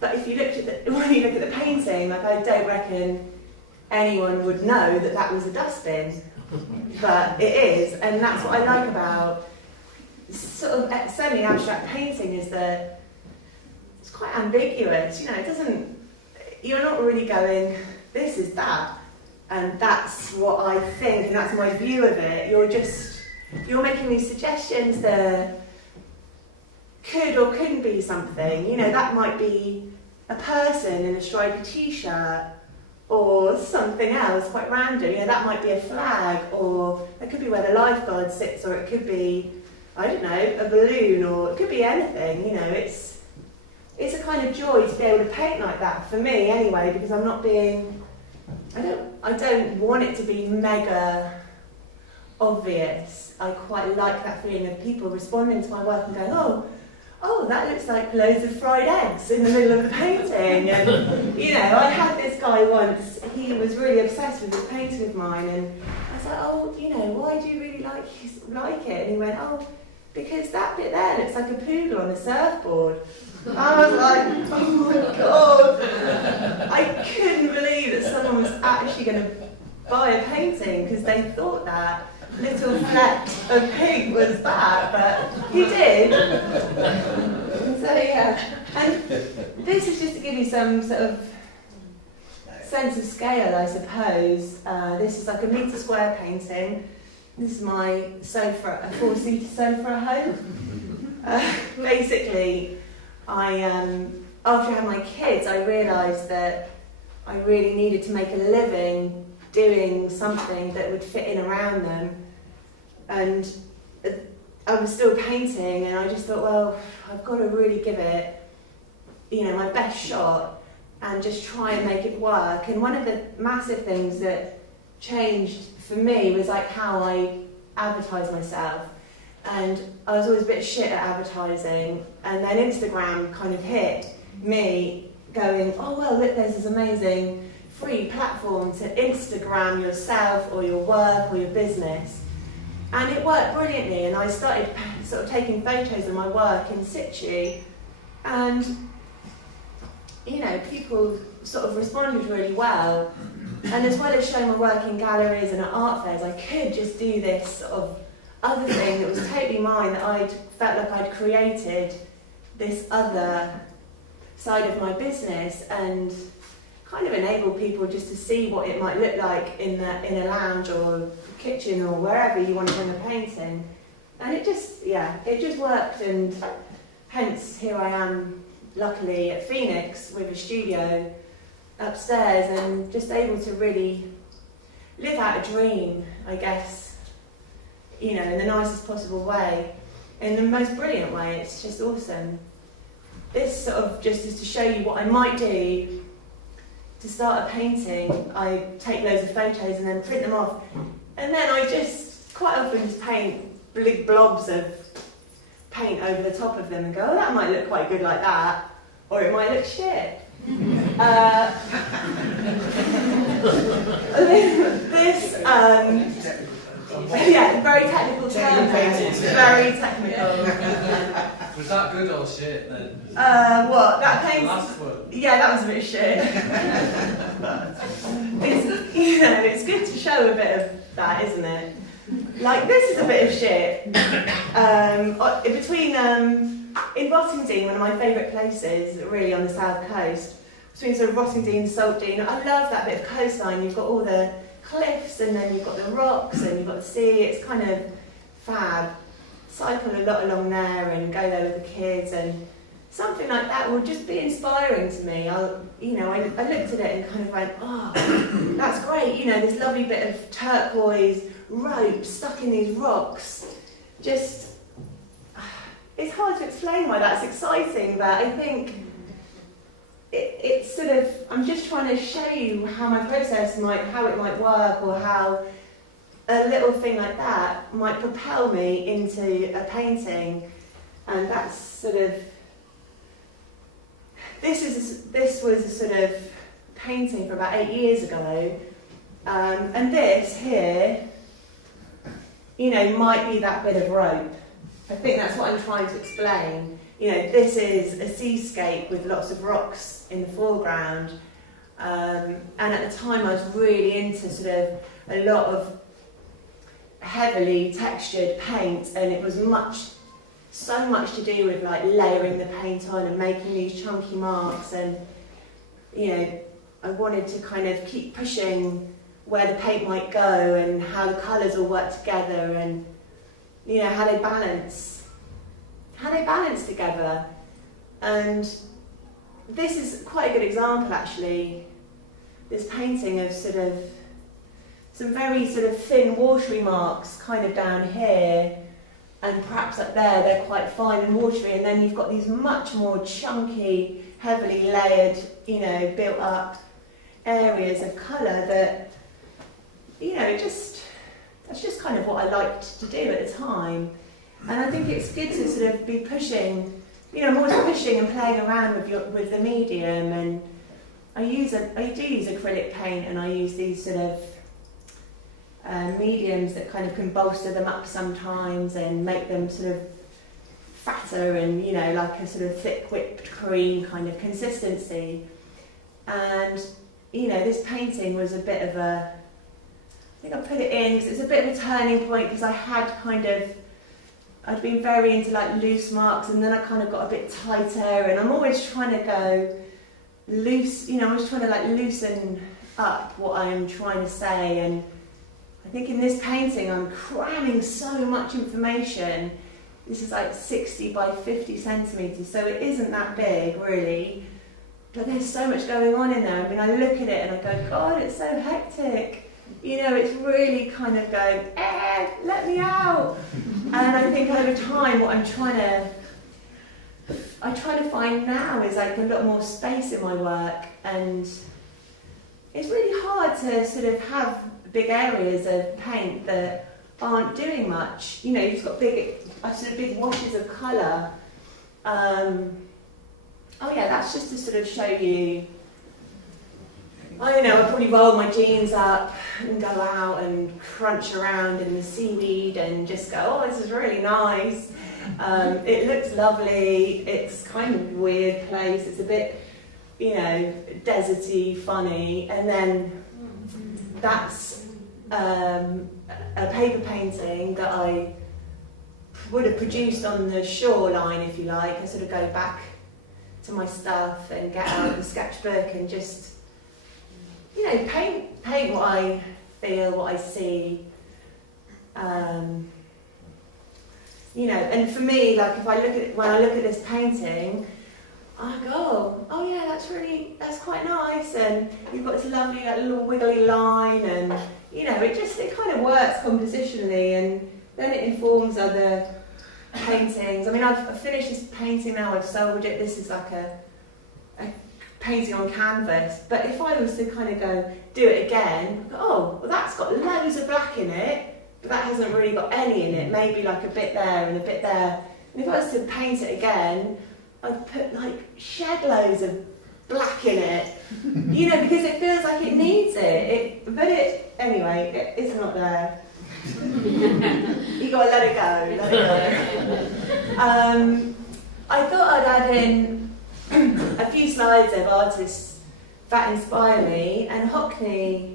But if you looked at when you look at the painting, like I don't reckon anyone would know that that was a dustbin. But it is, and that's what I like about sort of semi-abstract painting, is that it's quite ambiguous, it doesn't, you're not really going, this is that, and that's what I think, and that's my view of it. You're making these suggestions that could or couldn't be something. That might be a person in a stripy t-shirt or something else, quite random. That might be a flag, or it could be where the lifeguard sits, or it could be, I don't know, a balloon, or it could be anything. It's a kind of joy to be able to paint like that, for me anyway, because I'm not being, I don't want it to be mega obvious. I quite like that feeling of people responding to my work and going, oh, that looks like loads of fried eggs in the middle of the painting. And, I had this guy once, he was really obsessed with this painting of mine, and I was like, why do you really like it? And he went, because that bit there looks like a poodle on a surfboard. I was like, oh my God. I couldn't believe that someone was actually going to buy a painting because they thought that little fleck of pink was that, but he did. So yeah, and this is just to give you some sort of sense of scale, I suppose. This is like a metre square painting. This is my sofa, a 4-seater sofa at home. Basically, after I had my kids, I realised that I really needed to make a living doing something that would fit in around them. And I was still painting, and I just thought, well, I've got to really give it, my best shot and just try and make it work. And one of the massive things that changed for me was like how I advertise myself. And I was always a bit shit at advertising, and then Instagram kind of hit me going, oh well, look, there's this amazing free platform to Instagram yourself or your work or your business. And it worked brilliantly, and I started sort of taking photos of my work in situ, and people sort of responded really well. And as well as showing my work in galleries and at art fairs, I could just do this sort of other thing that was totally mine, that I felt like I'd created this other side of my business, and kind of enable people just to see what it might look like in a lounge or kitchen or wherever you want to bring a painting. And it just worked, and hence here I am, luckily at Phoenix with a studio upstairs, and just able to really live out a dream, I guess, in the nicest possible way, in the most brilliant way. It's just awesome. This sort of just is to show you what I might do to start a painting. I take loads of photos and then print them off, and then I just quite often just paint big blobs of paint over the top of them and go, oh, that might look quite good like that, or it might look shit. Very technical term. Very technical. Was that good or shit then? What? That paint? The last one. Yeah, that was a bit shit. It's good to show a bit of that, isn't it? Like, this is a bit of shit. In Rottingdean, one of my favourite places, really on the south coast, between sort of Rottingdean and Saltdean, I love that bit of coastline. You've got all the cliffs, and then you've got the rocks, and you've got the sea. It's kind of fab. Cycle a lot along there and go there with the kids, and something like that will just be inspiring to me. I looked at it and kind of went, oh, that's great. This lovely bit of turquoise rope stuck in these rocks. Just, it's hard to explain why that's exciting, but I think it's sort of, I'm just trying to show you how my process how it might work, or how a little thing like that might propel me into a painting. And that's sort of, this was a sort of painting for about 8 years ago, and this here, you know, might be that bit of rope. I think that's what I'm trying to explain. You know, this is a seascape with lots of rocks in the foreground, and at the time I was really into sort of a lot of heavily textured paint, and it was so much to do with like layering the paint on and making these chunky marks, and you know, I wanted to kind of keep pushing where the paint might go and how the colours all work together, and you know, how they balance together. And this is quite a good example, actually, this painting of sort of some very sort of thin watery marks kind of down here, and perhaps up there they're quite fine and watery, and then you've got these much more chunky, heavily layered, you know, built up areas of colour that, you know, that's just kind of what I liked to do at the time. And I think it's good to sort of be pushing, you know, I'm always pushing and playing around with the medium, and I do use acrylic paint, and I use these sort of mediums that kind of can bolster them up sometimes and make them sort of fatter and, you know, like a sort of thick whipped cream kind of consistency. And, you know, this painting was a bit of a, I think I put it in because it's a bit of a turning point, because I'd been very into like loose marks, and then I kind of got a bit tighter, and I'm always trying to go loose, you know, I'm always trying to like loosen up what I'm trying to say. And I think in this painting I'm cramming so much information. This is like 60 by 50 centimetres, so it isn't that big really, but there's so much going on in there. I mean, I look at it and I go, God, it's so hectic. You know, it's really kind of going, let me out. And I think over time what I try to find now is like a lot more space in my work, and it's really hard to sort of have big areas of paint that aren't doing much. You know, you've got big washes of colour. Oh yeah, that's just to sort of show you. I don't know, I'll probably roll my jeans up and go out and crunch around in the seaweed and just go, oh, this is really nice. It looks lovely. It's kind of a weird place. It's a bit, you know, deserty, funny. And then that's a paper painting that I would have produced on the shoreline, if you like. I sort of go back to my stuff and get out the sketchbook and just, you know, paint what I feel, what I see. You know, and for me, like when I look at this painting, I go, oh yeah, that's quite nice, and you've got this lovely like, little wiggly line, and you know, it kind of works compositionally, and then it informs other paintings. I mean, I've finished this painting now, I've sold it. This is like a painting on canvas, but if I was to kind of go do it again, I'd go, oh, well, that's got loads of black in it, but that hasn't really got any in it, maybe like a bit there and a bit there. And if I was to paint it again, I'd put like shed loads of black in it, you know, because it feels like it needs it. Anyway, it's not there. You gotta let it go. I thought I'd add in a few slides of artists that inspire me, and Hockney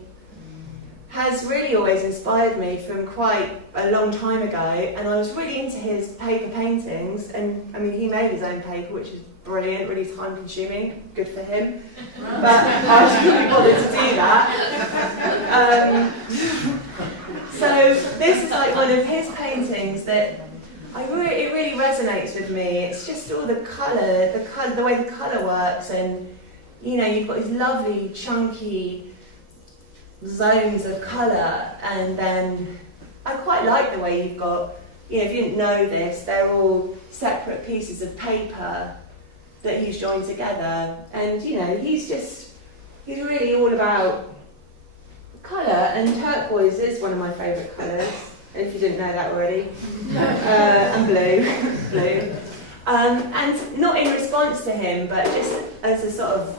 has really always inspired me from quite a long time ago, and I was really into his paper paintings, and I mean, he made his own paper, which is brilliant, really time consuming, good for him, but I couldn't be bothered to do that. So this is like one of his paintings that it really resonates with me. It's just all the colour, the way the colour works, and you know, you've got these lovely chunky zones of colour, and then I quite like the way you've got, if you didn't know this, they're all separate pieces of paper that he's joined together. And, he's really all about colour, and turquoise is one of my favourite colours, if you didn't know that already. And blue. And not in response to him, but just as a sort of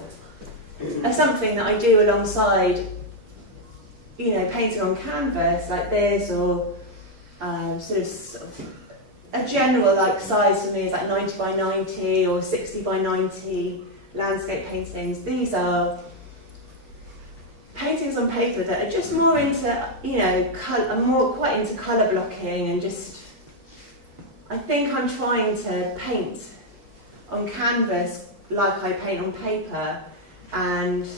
something that I do alongside, painting on canvas like this, or sort of a general size for me is 90 by 90 or 60 by 90 landscape paintings. These are paintings on paper that are just more into, I'm more quite into colour blocking, and just, I think I'm trying to paint on canvas like I paint on paper, and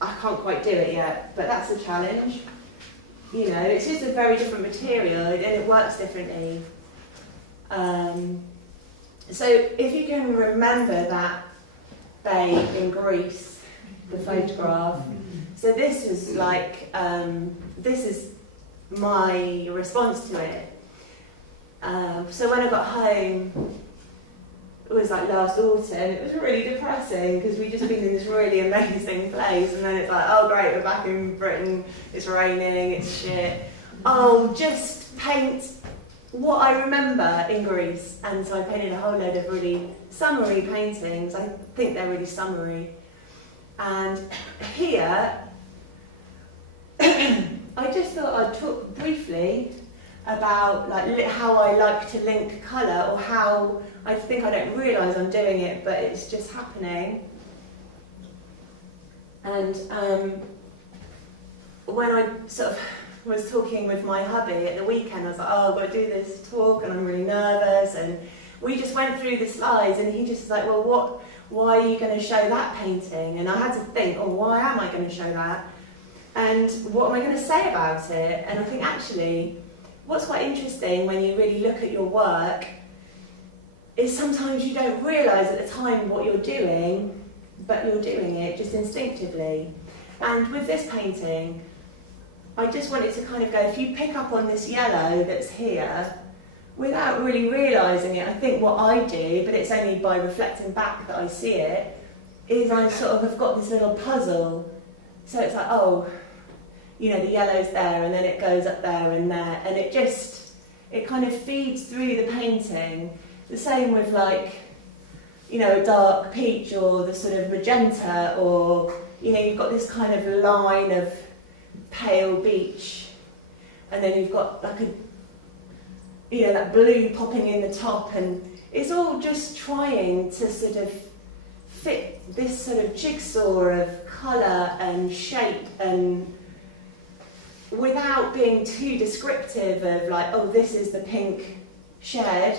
I can't quite do it yet, but that's a challenge. It's just a very different material, and it works differently. So if you can remember that bay in Greece, the photograph, so this was this is my response to it. So when I got home, it was last autumn, it was really depressing because we'd just been in this really amazing place, and then it's oh great, we're back in Britain, it's raining, it's shit. I'll just paint what I remember in Greece. And so I painted a whole load of really summery paintings. I think they're really summery. And here, I just thought I'd talk briefly about how I like to link colour, or how I think I don't realise I'm doing it, but it's just happening. And when I sort of was talking with my hubby at the weekend, I was I've got to do this talk and I'm really nervous, and we just went through the slides, and he just was well, why are you going to show that painting? And I had to think, why am I going to show that? And what am I going to say about it? And I think actually, what's quite interesting when you really look at your work is sometimes you don't realise at the time what you're doing, but you're doing it just instinctively. And with this painting, I just wanted to kind of go, if you pick up on this yellow that's here, without really realising it, I think what I do, but it's only by reflecting back that I see it, is I sort of have got this little puzzle. So it's the yellow's there, and then it goes up there and there, and it kind of feeds through the painting. The same with a dark peach, or the sort of magenta, or, you've got this kind of line of pale beach, and then you've got that blue popping in the top, and it's all just trying to sort of fit this sort of jigsaw of colour and shape, and without being too descriptive of this is the pink shed,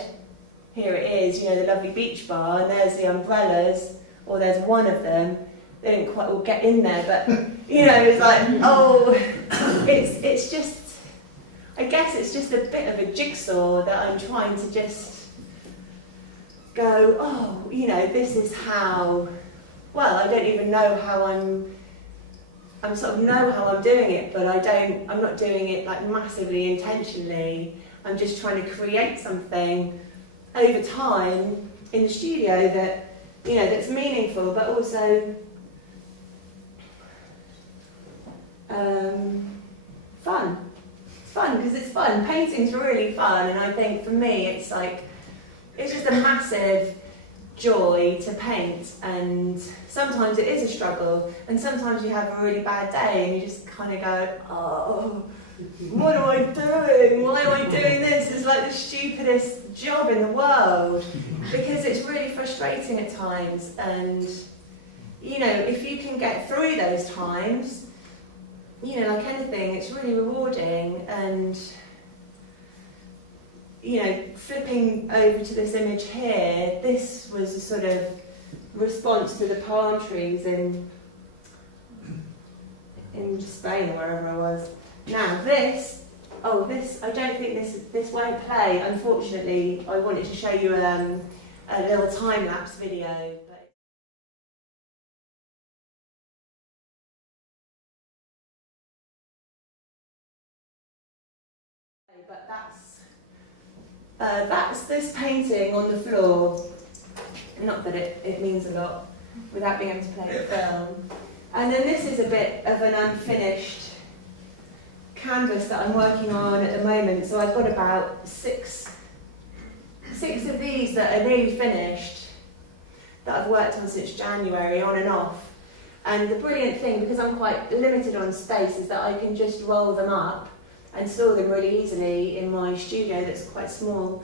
here it is, the lovely beach bar, and there's the umbrellas, or there's one of them. They didn't quite all get in there, but it's it's just, I guess it's just a bit of a jigsaw that I'm trying to just go, this is how, I don't even know how I'm sort of know how I'm doing it, but I'm not doing it massively intentionally. I'm just trying to create something over time in the studio that, that's meaningful, but also fun. It's fun because it's fun. Painting's really fun, and I think for me it's it's just a massive joy to paint, and sometimes it is a struggle, and sometimes you have a really bad day and you just kind of go, what am I doing? Why am I doing this? It's the stupidest job in the world, because it's really frustrating at times, and if you can get through those times, like anything, it's really rewarding. And flipping over to this image here, this was a sort of response to the palm trees in Spain or wherever I was. Now this, I don't think this won't play. Unfortunately, I wanted to show you a little time-lapse video. But That's this painting on the floor. Not that it means a lot without being able to play a film. And then this is a bit of an unfinished canvas that I'm working on at the moment. So I've got about six of these that are nearly finished that I've worked on since January, on and off. And the brilliant thing, because I'm quite limited on space, is that I can just roll them up and store them really easily in my studio that's quite small.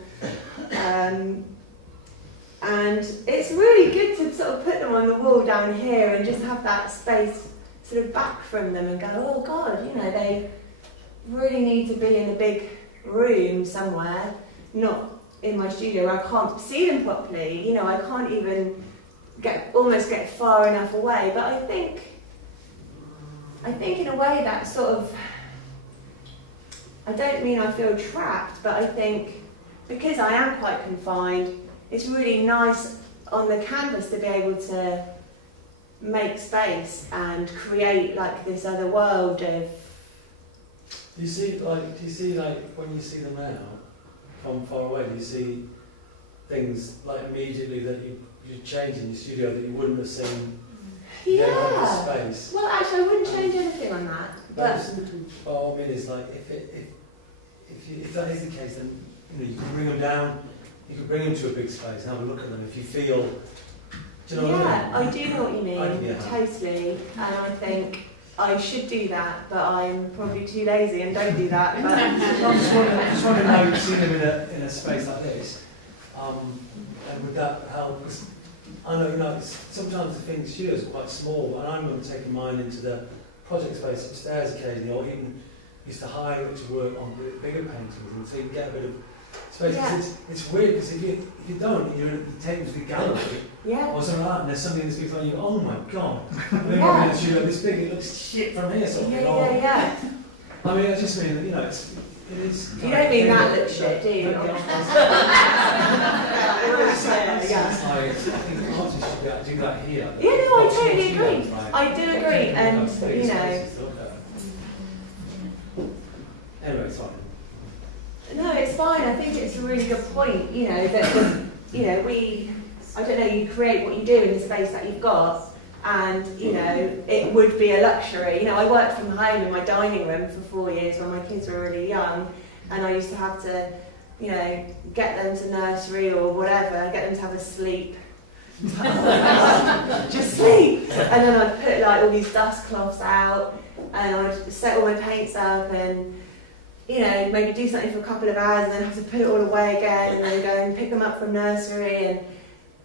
And it's really good to sort of put them on the wall down here and just have that space sort of back from them and go, oh God, you know, they really need to be in a big room somewhere, not in my studio where I can't see them properly. You know, I can't even almost get far enough away. But I think in a way that sort of, I don't mean I feel trapped, but I think because I am quite confined, it's really nice on the canvas to be able to make space and create like this other world of. Do you see like when you see them now from far away? Do you see things like immediately that you change in your studio that you wouldn't have seen? Yeah. The space. Well, actually, I wouldn't change anything on that. But well, I mean, it's like if that is the case, then you know you can bring them down. You could bring them to a big space and have a look at them if you feel. Do you know what I mean? I do know what you mean, Yeah. totally. And I think I should do that, but I'm probably too lazy and don't do that. But I just wondering how you've seen them in a space like this, and would that help? Because I know, you know, sometimes the thing studios are quite small, and I remember taking mine into the project space upstairs occasionally, or even used to hire it to work on bigger paintings, and so you can get a bit of space. Yeah. It's weird because if you don't, you take them to the gallery yeah. or something like that, and there's something that's big and you go, oh my god, I'm Yeah. in a studio this big, it looks shit from here, sort of thing. Yeah. I mean, I just mean that, you know, it is. You don't mean that looks shit, do you? I think artists should be able to do that here. Yeah, no, I totally agree. I do agree, and you know. Anyway, it's fine. No, it's fine. I think it's a really good point. You know that you know I don't know. You create what you do in the space that you've got, and you know it would be a luxury. You know, I worked from home in my dining room for 4 years when my kids were really young, and I used to have to, you know, get them to nursery or whatever, get them to have a sleep. Just sleep, and then I'd put like all these dust cloths out, and I'd set all my paints up, and you know, maybe do something for a couple of hours and then have to put it all away again and then go and pick them up from nursery. And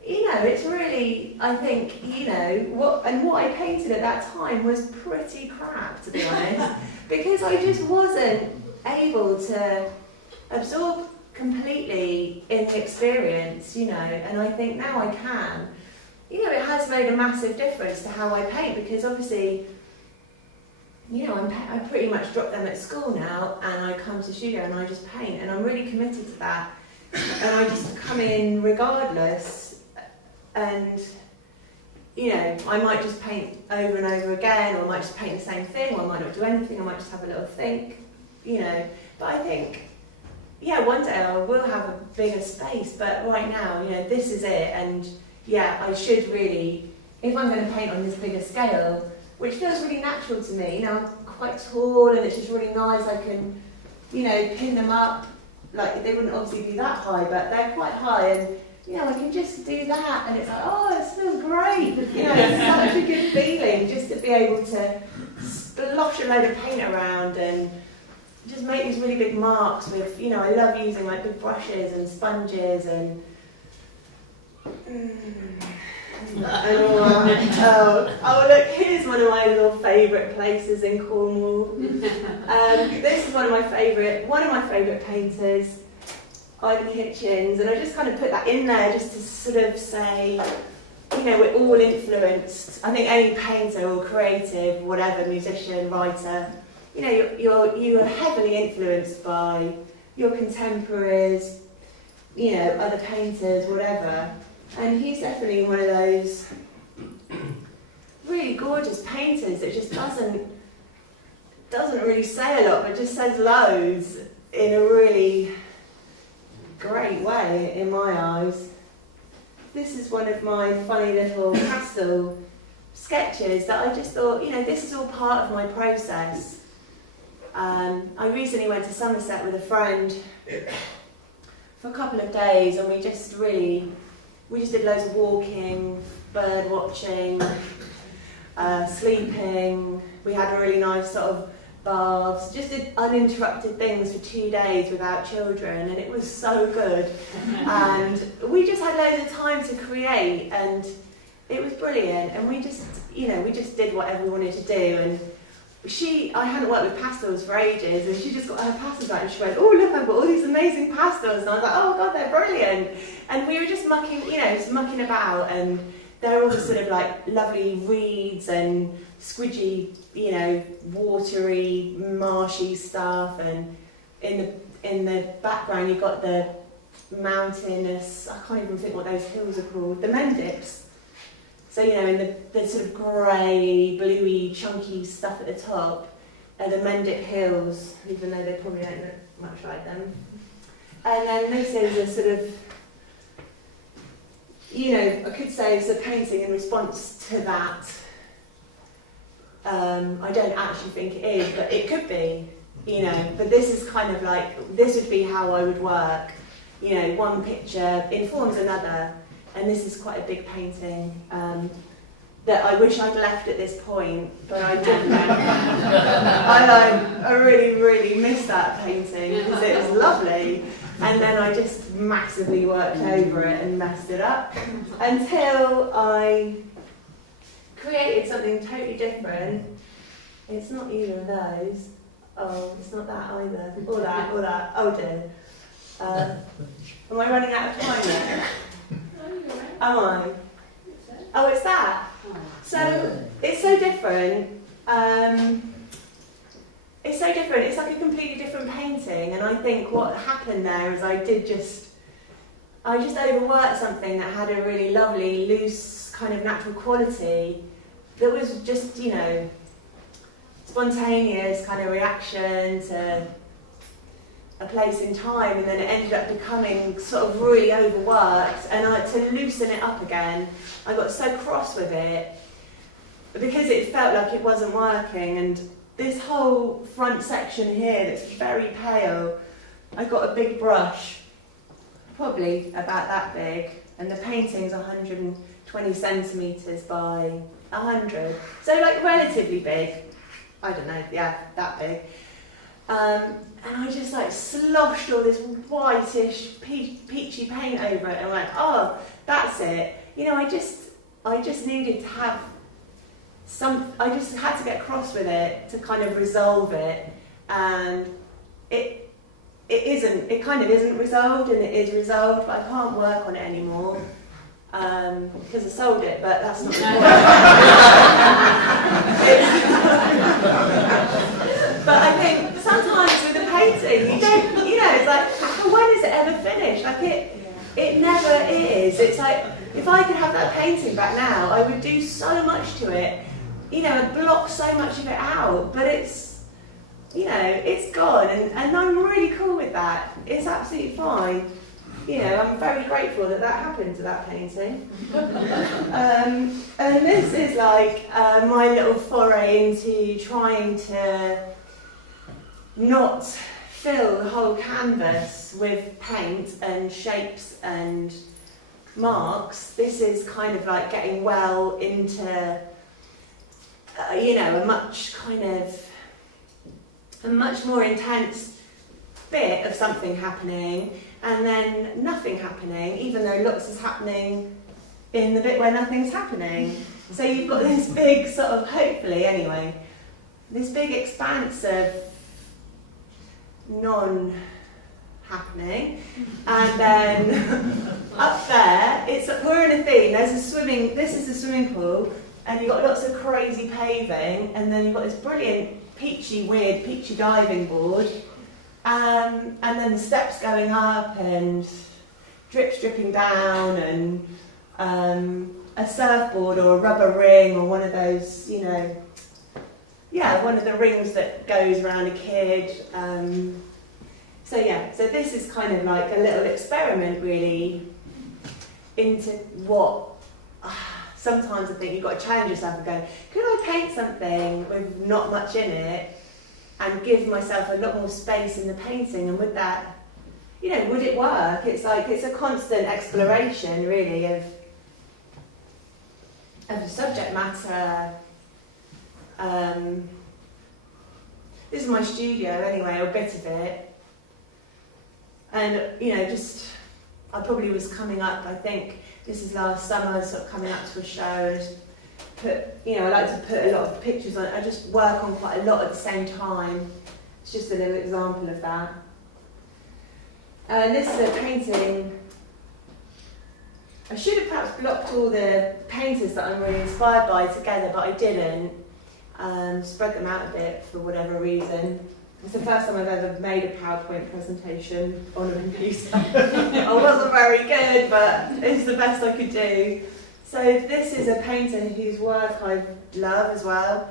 you know, it's really, I think, you know, what I painted at that time was pretty crap, to be honest, because I just wasn't able to absorb completely in the experience, you know, and I think now I can. You know, it has made a massive difference to how I paint, because obviously, you know, I pretty much drop them at school now, and I come to the studio and I just paint, and I'm really committed to that, and I just come in regardless, and you know, I might just paint over and over again, or I might just paint the same thing, or I might not do anything, I might just have a little think, you know, but I think, yeah, one day I will have a bigger space, but right now, you know, this is it, and yeah, I should really, if I'm going to paint on this bigger scale, which feels really natural to me. You know, I'm quite tall and it's just really nice. I can, you know, pin them up. Like, they wouldn't obviously be that high, but they're quite high, and, you know, I can just do that, and it's like, oh, it smells great. You know, it's such a good feeling just to be able to splosh a load of paint around and just make these really big marks with, you know, I love using like big brushes and sponges and oh look, here's one of my little favourite places in Cornwall. This is one of my favourite painters, Ivan Hitchens, and I just kind of put that in there just to sort of say, you know, we're all influenced. I think any painter or creative, whatever, musician, writer, you know, you are heavily influenced by your contemporaries, you know, other painters, whatever. And he's definitely one of those really gorgeous painters that just doesn't really say a lot, but just says loads in a really great way in my eyes. This is one of my funny little pastel sketches that I just thought, this is all part of my process. I recently went to Somerset with a friend for a couple of days, and we just did loads of walking, bird watching, sleeping. We had a really nice sort of baths, just did uninterrupted things for 2 days without children, and it was so good. And we just had loads of time to create, and it was brilliant. And we just did whatever we wanted to do. And I hadn't worked with pastels for ages, and she just got her pastels out and she went, "Oh look, I've got all these amazing pastels." And I was like, "Oh God, they're brilliant." And we were just mucking about, and they're all the sort of like lovely reeds and squidgy, watery, marshy stuff. And in the background you've got the mountainous, I can't even think what those hills are called, the Mendips. So, in the sort of grey, bluey, chunky stuff at the top are the Mendip Hills, even though they probably don't look much like them. And then this is a sort of, I could say it's a painting in response to that. I don't actually think it is, but it could be, But this is kind of like, this would be how I would work. One picture informs another. And this is quite a big painting that I wish I'd left at this point, but I didn't. I really, really missed that painting because it was lovely. And then I just massively worked over it and messed it up until I created something totally different. It's not either of those. Oh, it's not that either. Or that. Oh dear. Am I running out of time now? Am I? Oh, it's that. So it's so different. It's so different. It's like a completely different painting. And I think what happened there is I just overworked something that had a really lovely, loose, kind of natural quality that was just, spontaneous kind of reaction to a place in time, and then it ended up becoming sort of really overworked, and to loosen it up again, I got so cross with it because it felt like it wasn't working. And this whole front section here that's very pale, I got a big brush, probably about that big, and the painting's 120 centimetres by 100, so like relatively big, I don't know, yeah, that big. And I just like sloshed all this whitish, peachy paint over it and went, oh, that's it. I just needed to have I just had to get cross with it to kind of resolve it. And it kind of isn't resolved, and it is resolved, but I can't work on it anymore. Because I sold it, but that's not the point. But I think sometimes with a painting, you don't, it's like, when is it ever finished? Like it never is. It's like, if I could have that painting back now, I would do so much to it, I'd block so much of it out, but it's, it's gone, and I'm really cool with that. It's absolutely fine. I'm very grateful that happened to that painting. And this is like my little foray into trying to not fill the whole canvas with paint and shapes and marks. This is kind of like getting well into, a much more intense bit of something happening, and then nothing happening, even though lots is happening in the bit where nothing's happening. So you've got this big sort of, hopefully anyway, this big expanse of non-happening, and then up there, we're in a theme. This is the swimming pool, and you've got lots of crazy paving, and then you've got this brilliant weird peachy diving board, and then the steps going up, and drips dripping down, and a surfboard or a rubber ring or one of those, one of the rings that goes around a kid. So yeah, so this is kind of like a little experiment really into what sometimes I think you've got to challenge yourself and go, could I paint something with not much in it and give myself a lot more space in the painting, and would that, you know, would it work? It's like, it's a constant exploration really of the subject matter. This is my studio anyway, or a bit of it. And, you know, just, I probably was coming up, I think, this is last summer, sort of coming up to a show and just put, you know, I like to put a lot of pictures on it. I just work on quite a lot at the same time. It's just a little example of that. This is a painting. I should have perhaps blocked all the painters that I'm really inspired by together, but I didn't. Spread them out a bit for whatever reason. It's the first time I've ever made a PowerPoint presentation on a computer. I wasn't very good, but it's the best I could do. So this is a painter whose work I love as well,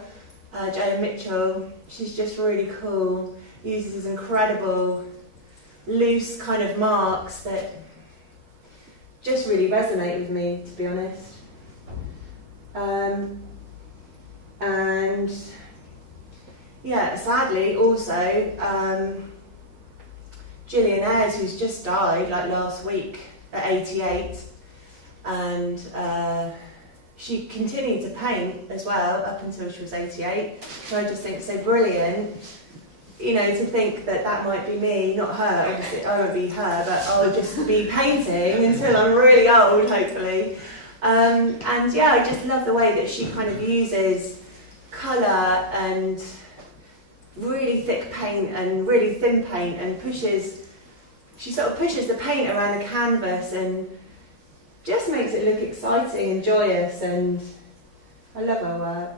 Jade Mitchell. She's just really cool. Uses these incredible loose kind of marks that just really resonate with me, to be honest. And yeah, sadly also, Gillian Ayres, who's just died like last week at 88, and she continued to paint as well up until she was 88. So I just think it's so brilliant, you know, to think that that might be me, not her. Obviously, I won't be her, but I'll just be painting until I'm really old, hopefully. And yeah, I just love the way that she kind of uses colour and really thick paint and really thin paint, and she sort of pushes the paint around the canvas and just makes it look exciting and joyous, and I love her work.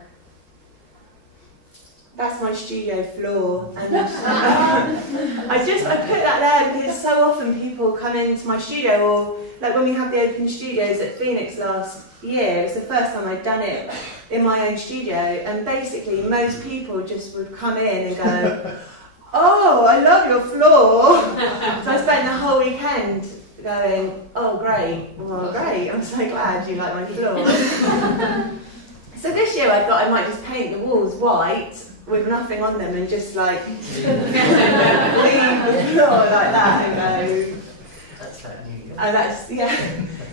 That's my studio floor, and I put that there because so often people come into my studio, or like when we had the open studios at Phoenix last year, it was the first time I'd done it in my own studio, and basically most people just would come in and go, oh, I love your floor. So I spent the whole weekend going, oh great, well great, I'm so glad you like my floor. So this year I thought I might just paint the walls white with nothing on them and just like leave the floor like that and go, That's that new. oh that's, yeah.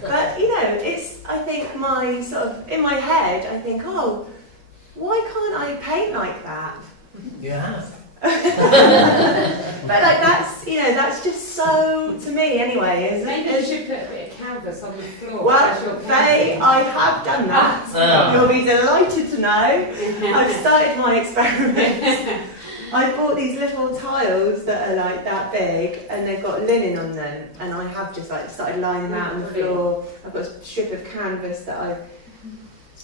But you know, it's, I think my sort of, in my head, I think, oh, why can't I paint like that? You have. But like that's, you know, that's just so, to me anyway, Maybe you should put a bit of canvas on the floor. well, I have done that. You'll be delighted to know. I've started my experiment. I bought these little tiles that are like that big, and they've got linen on them, and I have just like started laying them out on the floor. I've got a strip of canvas that I've,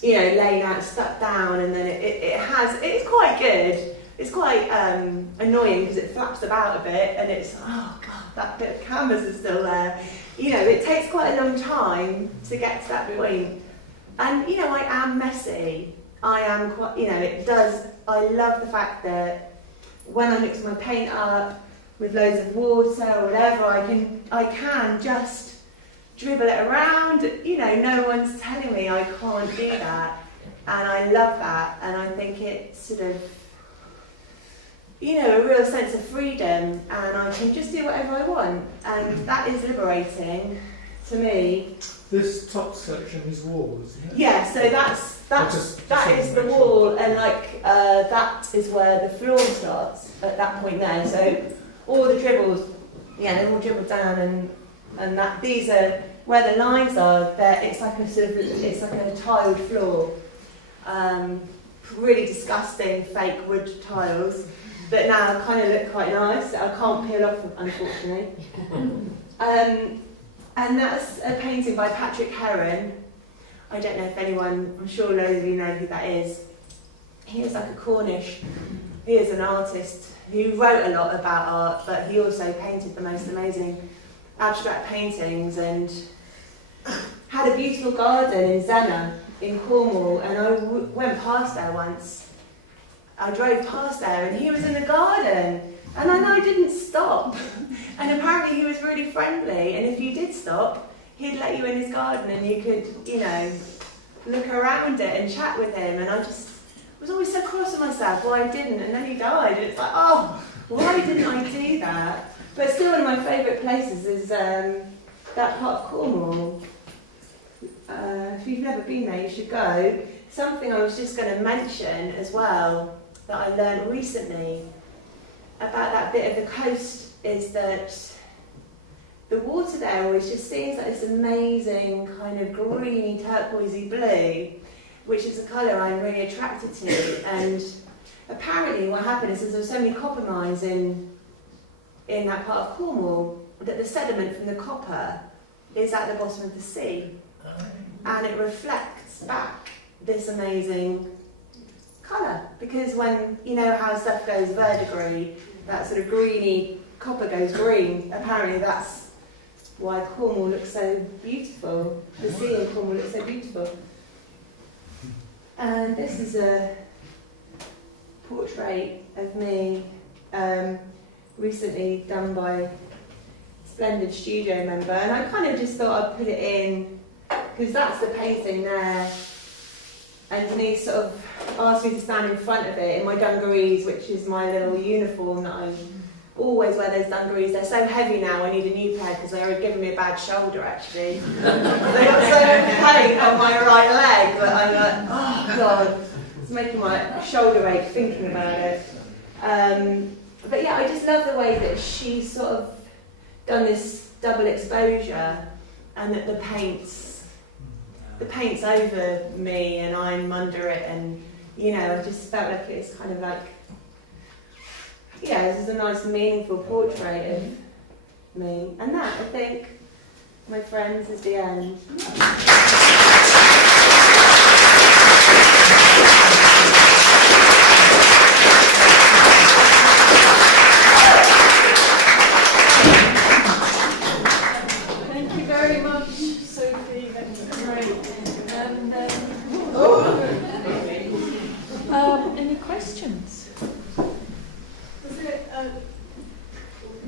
you know, laid out, stuck down, and then it's quite good. It's quite annoying because it flaps about a bit, and it's, oh god, that bit of canvas is still there. You know, it takes quite a long time to get to that point. And you know, I am messy. I am quite, you know, it does. I love the fact that when I mix my paint up with loads of water or whatever, I can just dribble it around. You know, no one's telling me I can't do that, and I love that. And I think it's sort of, you know, a real sense of freedom, and I can just do whatever I want, and that is liberating to me. This top section is wall, isn't it? Yeah, so that is the wall, and like that is where the floor starts at that point there. So all the dribbles, yeah, they're all dribbled down, and that these are where the lines are. There, it's like a sort of, it's like a tiled floor, really disgusting fake wood tiles that now kind of look quite nice. I can't peel off, unfortunately. And that's a painting by Patrick Heron. I don't know if anyone, I'm sure loads of you know who that is. He is like a Cornish, he is an artist who wrote a lot about art, but he also painted the most amazing abstract paintings, and had a beautiful garden in Zena in Cornwall, and I went past there once. I drove past there and he was in the garden, and I didn't stop. And apparently he was really friendly, and if you did stop, he'd let you in his garden and you could, you know, look around it and chat with him. And I just was always so cross with myself why I didn't, and then he died. And it's like, oh, why didn't I do that? But still one of my favourite places is that part of Cornwall. If you've never been there, you should go. Something I was just going to mention as well that I learned recently about that bit of the coast is that the water there always just seems like this amazing kind of greeny turquoisey blue, which is a colour I'm really attracted to. And apparently what happened is there's so many copper mines in that part of Cornwall that the sediment from the copper is at the bottom of the sea, and it reflects back this amazing colour. Because when, you know how stuff goes verdigris, that sort of greeny copper goes green, apparently that's why Cornwall looks so beautiful. The sea in Cornwall looks so beautiful. And this is a portrait of me recently done by a splendid studio member, and I kind of just thought I'd put it in because that's the painting there, and Denise sort of asked me to stand in front of it in my dungarees, which is my little uniform that I always wear. Those dungarees, they're so heavy now, I need a new pair because they were giving me a bad shoulder actually. They got so much pain on my right leg that I'm like, oh god, it's making my shoulder ache thinking about it. But yeah, I just love the way that she's sort of done this double exposure, and that the paint's over me and I'm under it, and you know, I just felt like it's kind of like, yeah, this is a nice meaningful portrait of me. And that, I think, my friends, is the end. Thank you very much, Sophie. That's great. And any questions?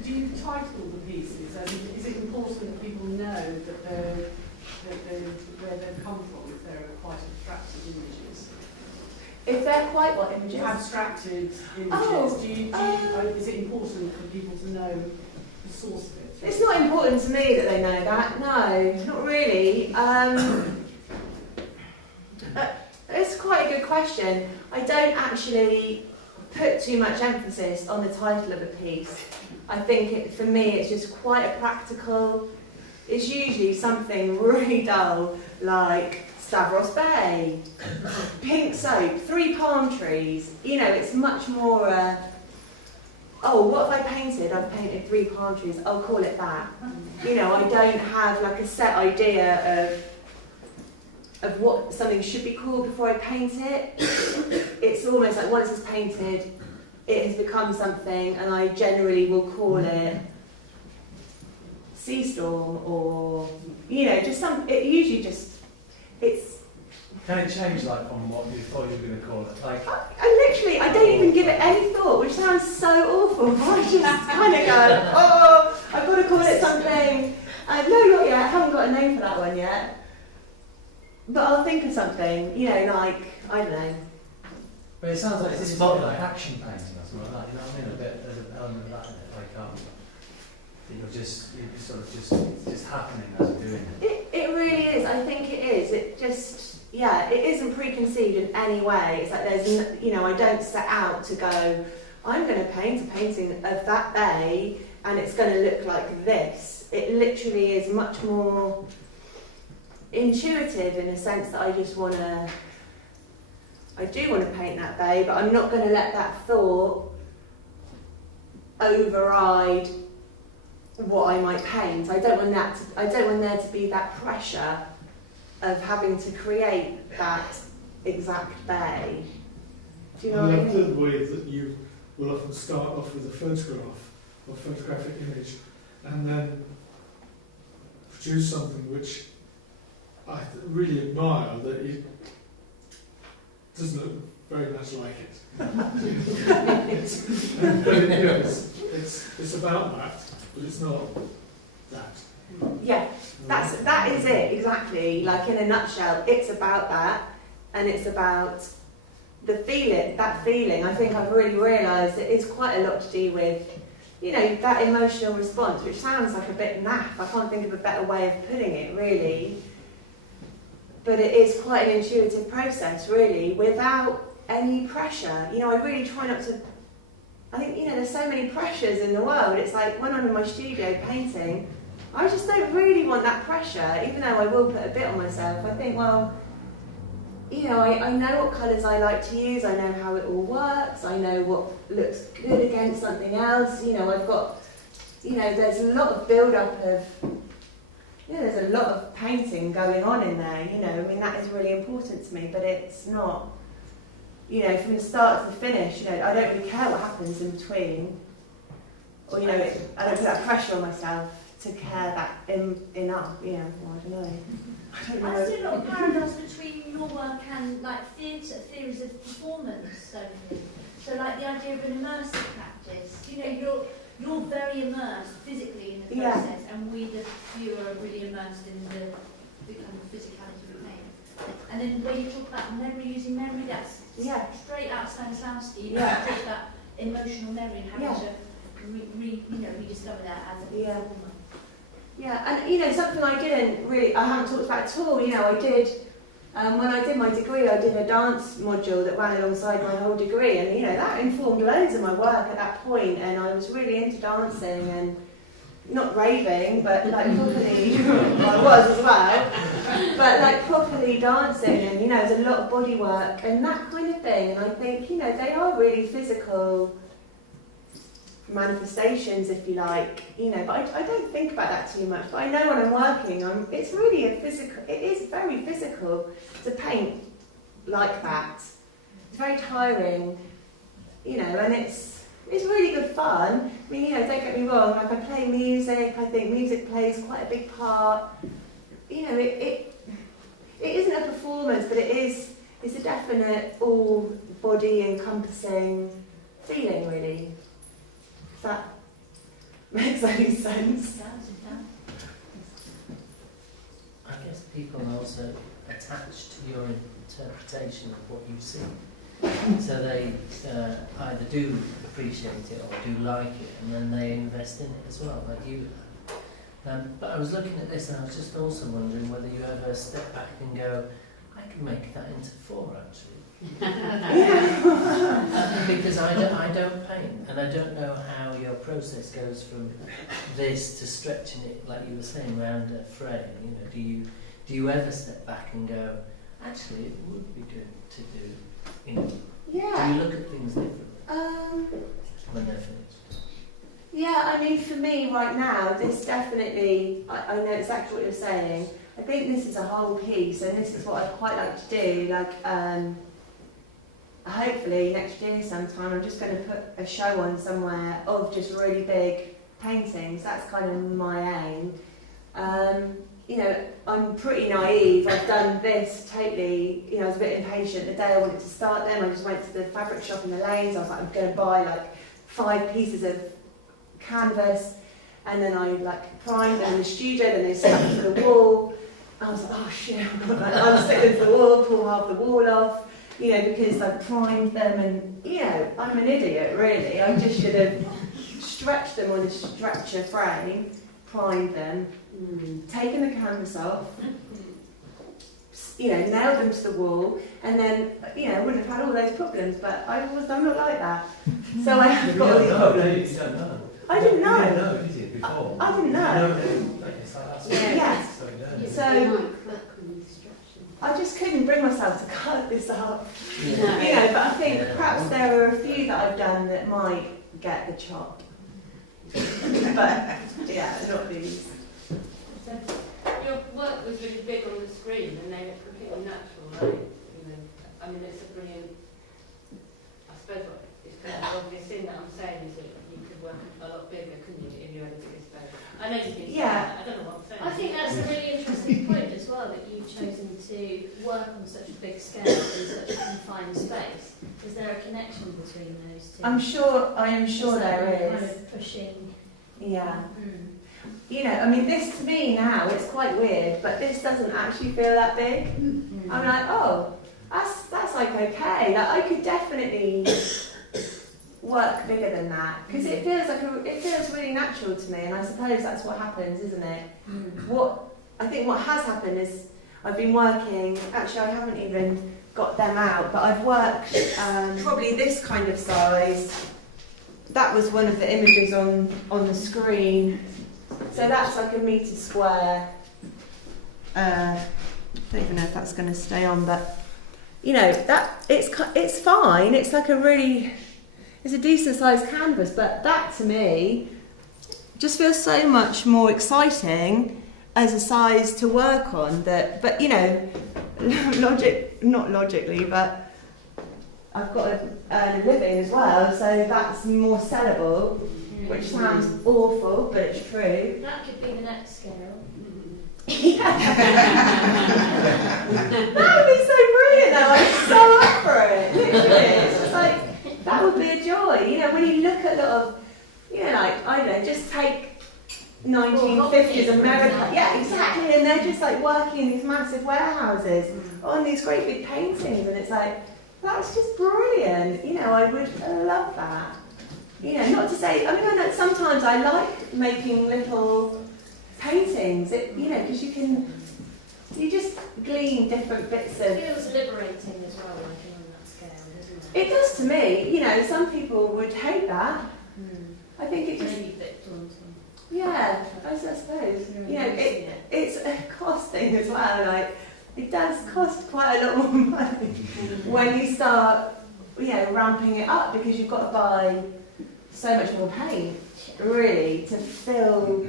Do you title the pieces? Is it important that people know that where they've come from, if they're quite abstracted images? If they're quite what images? Abstracted images. Oh, is it important for people to know the source of it? it's not important to me that they know that. No, not really. It's quite a good question. I don't actually put too much emphasis on the title of a piece. I think for me it's just quite a practical, it's usually something really dull like Stavros Bay, pink soap, 3 palm trees. You know, it's much more, oh, what have I painted? I've painted 3 palm trees, I'll call it that. You know, I don't have like a set idea of what something should be called before I paint it. It's almost like once it's painted, it has become something, and I generally will call it Sea Storm, or, you know, just it usually just, it's... Can it change like from what you thought you were going to call it? Like, I don't even give it any thought, which sounds so awful, but I just kind of go, oh, I've got to call it something. No, not yet, I haven't got a name for that one yet. But I'll think of something, you know, like, I don't know. but it sounds like it's a bit like action painting or something like that, you know what I mean? There's an element of that in it, like, you're sort of just happening as you're doing it. It really is, I think it is. It just, yeah, it isn't preconceived in any way. It's like there's, you know, I don't set out to go, I'm going to paint a painting of that bay and it's going to look like this. It literally is much more intuitive in the sense that I do want to paint that bay, but I'm not going to let that thought override what I might paint. I don't want there to be that pressure of having to create that exact bay. Do you know what I love mean? the way that you will often start off with a photograph or photographic image and then produce something which I really admire, that it doesn't look very much like it. But it's about that. but it's not that. Yeah, that is it, exactly. Like, in a nutshell, it's about that, and it's about the feeling, that feeling. I think I've really realised it is quite a lot to do with, you know, that emotional response, which sounds like a bit naff. I can't think of a better way of putting it, really. But it is quite an intuitive process, really, without any pressure. You know, I really try not to... I think, you know, there's so many pressures in the world. It's like, when I'm in my studio painting, I just don't really want that pressure, even though I will put a bit on myself. I think, well, you know, I know what colours I like to use, I know how it all works, I know what looks good against something else. You know, I've got, you know, there's a lot of build-up of, you know, there's a lot of painting going on in there, you know. I mean, that is really important to me, but it's not, you know, from the start to the finish, you know, I don't really care what happens in between. Or, you know, I don't put that pressure on myself to care that enough, you know, well, I don't know. I see a lot of parallels between your work and like theories of performance, Sophie. So like the idea of an immersive practice. You know, you're very immersed physically in the process, and we, the viewer, are really immersed in the kind of physicality of the paint. And then when you talk about memory, using memory, that's straight out Stanislavski. You take that emotional memory and having to rediscover that as a performer. Yeah, and you know, something I haven't talked about at all, you know, I did, when I did my degree, I did a dance module that ran alongside my whole degree, and you know, that informed loads of my work at that point, and I was really into dancing, and not raving, but like properly, well, I was as well, but like properly dancing, and you know, there's a lot of body work, and that kind of thing, and I think, you know, they are really physical manifestations, if you like, you know, but I don't think about that too much. But I know when I'm working, it's really it is very physical to paint like that. It's very tiring, you know, and it's really good fun. I mean, you know, don't get me wrong, like I play music, I think music plays quite a big part. You know, it isn't a performance, but it's a definite all body encompassing feeling, really. If that makes any sense. I guess people also attach to your interpretation of what you see. So they either do appreciate it or do like it, and then they invest in it as well, like you have. But I was looking at this and I was just also wondering whether you ever step back and go, I can make that into 4 actually. Because I don't paint, and I don't know how your process goes from this to stretching it, like you were saying, around a frame. You know, do you ever step back and go, actually, it would be good to do, you know? Yeah. Do you look at things differently when they're finished? Yeah, I mean, for me right now, this definitely, I know exactly what you're saying. I think this is a whole piece, and this is what I'd quite like to do. Like, hopefully next year sometime, I'm just going to put a show on somewhere of just really big paintings. That's kind of my aim. You know, I'm pretty naive. I've done this totally, you know, I was a bit impatient. The day I wanted to start them, I just went to the fabric shop in the lanes. I was like, I'm going to buy like 5 pieces of canvas, and then I like primed them in the studio, then they stuck to the wall. I was like, oh shit, I'm sticking to the wall, pull half the wall off. You know, because I primed them, and, you know, I'm an idiot, really. I just should have stretched them on a stretcher frame, primed them, taken the canvas off, you know, nailed them to the wall, and then, you know, I wouldn't have had all those problems, but I'm not like that. So I have got all these problems. You don't know. I didn't know. You didn't know, did you, before? I didn't know. So I just couldn't bring myself to cut this up. You know, but I think perhaps there are a few that I've done that might get the chop. But yeah, not these. Your work was really big on the screen and they look completely natural, right? You know, I mean, it's a brilliant. I suppose what it's kind of obvious thing that I'm saying is that you could work a lot bigger, couldn't you, if you had a bigger space? I know you did. Yeah. I don't know what I'm saying. I think that's a really interesting point as well, that you've chosen to work on such a big scale in such a confined space. Is there a connection between those two? I am sure there Kind is. of pushing Yeah. You know, I mean, this to me now, it's quite weird, but this doesn't actually feel that big. I'm like, oh, that's like okay. Like I could definitely work bigger than that because it feels really natural to me, and I suppose that's what happens, isn't it? What has happened is I've been working. Actually, I haven't even got them out, but I've worked probably this kind of size. That was one of the images on the screen. So that's like a metre square. I don't even know if that's going to stay on, but you know that it's fine. It's like it's a decent sized canvas, but that to me just feels so much more exciting as a size to work on. But you know, not logically, but I've got to earn a living as well, so that's more sellable. Which sounds awful, but it's true. That could be the next scale. That would be so brilliant though, I'm so up for it. Literally, it's just like, that would be a joy. You know, when you look at a lot of, you know, like, I don't know, just take 1950s America. Yeah, exactly, and they're just like working in these massive warehouses on these great big paintings, and it's like, that's just brilliant. You know, I would love that. You know, not to say, I mean, I know sometimes I like making little paintings, you know, because you just glean different bits of... It feels liberating as well, working on that scale, doesn't it? It does to me, you know, some people would hate that. I think it just... Maybe victims. Yeah, I suppose. You know, it's a cost thing as well, like, it does cost quite a lot more money when you start, you know, ramping it up because you've got to buy so much more paint, really, to fill,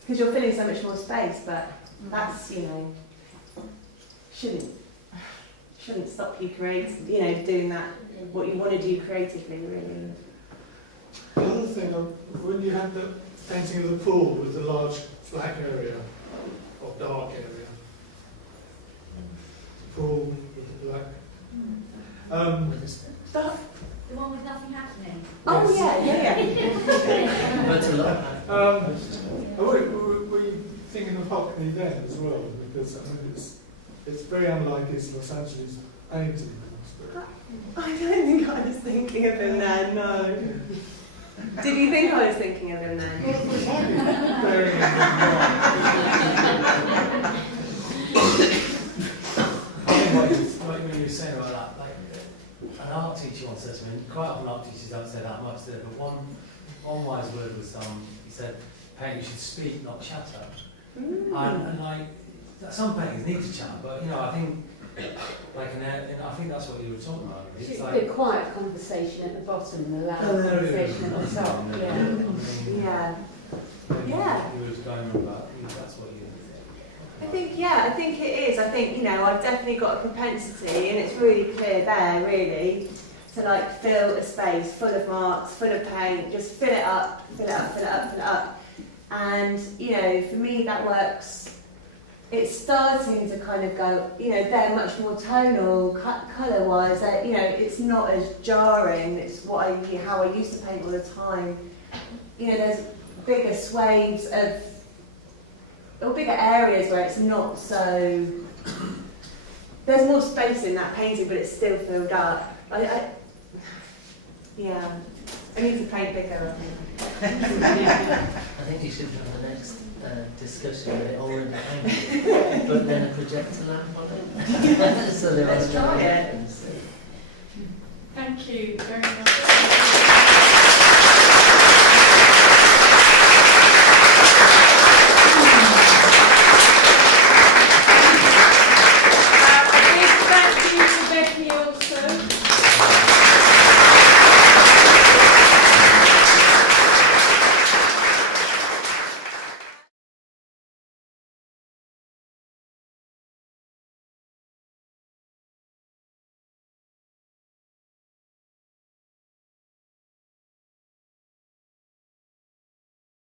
because you're filling so much more space, but that's, you know, shouldn't stop you you know, doing that, what you want to do creatively, really. The other thing, when you had the painting of the pool with the large black area, or dark area, pool with the black, The one with nothing happening. Oh, yes. yeah. That's a lot. Were you thinking of Hockney then as well? Because I mean, it's very unlike his Los Angeles painting. I don't think I was thinking of him then, no. Did you think I was thinking of him then? Bearing in I think what you were saying about that, like an art teacher once said to me, quite often art teachers don't say that much, do they? But one wise word was, he said, painting should speak, not chatter. And like, some paintings need to chatter, but you know, I think, like I think that's what you were talking about. It's It's like a quiet conversation at the bottom and a loud conversation at the top. Yeah. Yeah. You were going on about, that's what you I think it is. I think, you know, I've definitely got a propensity, and it's really clear there, really, to like fill a space full of marks, full of paint, just fill it up, fill it up, fill it up, fill it up. And, you know, for me that works. It's starting to kind of go, you know, they're much more tonal, colour-wise. You know, it's not as jarring. It's how I used to paint all the time. You know, there's bigger swathes or bigger areas where it's not so. There's more space in that painting, but it's still filled up. Yeah, I need to paint bigger. I think you should have the next discussion with it already painted, but then a projector lamp on it. So Let's try it. Thank you very much.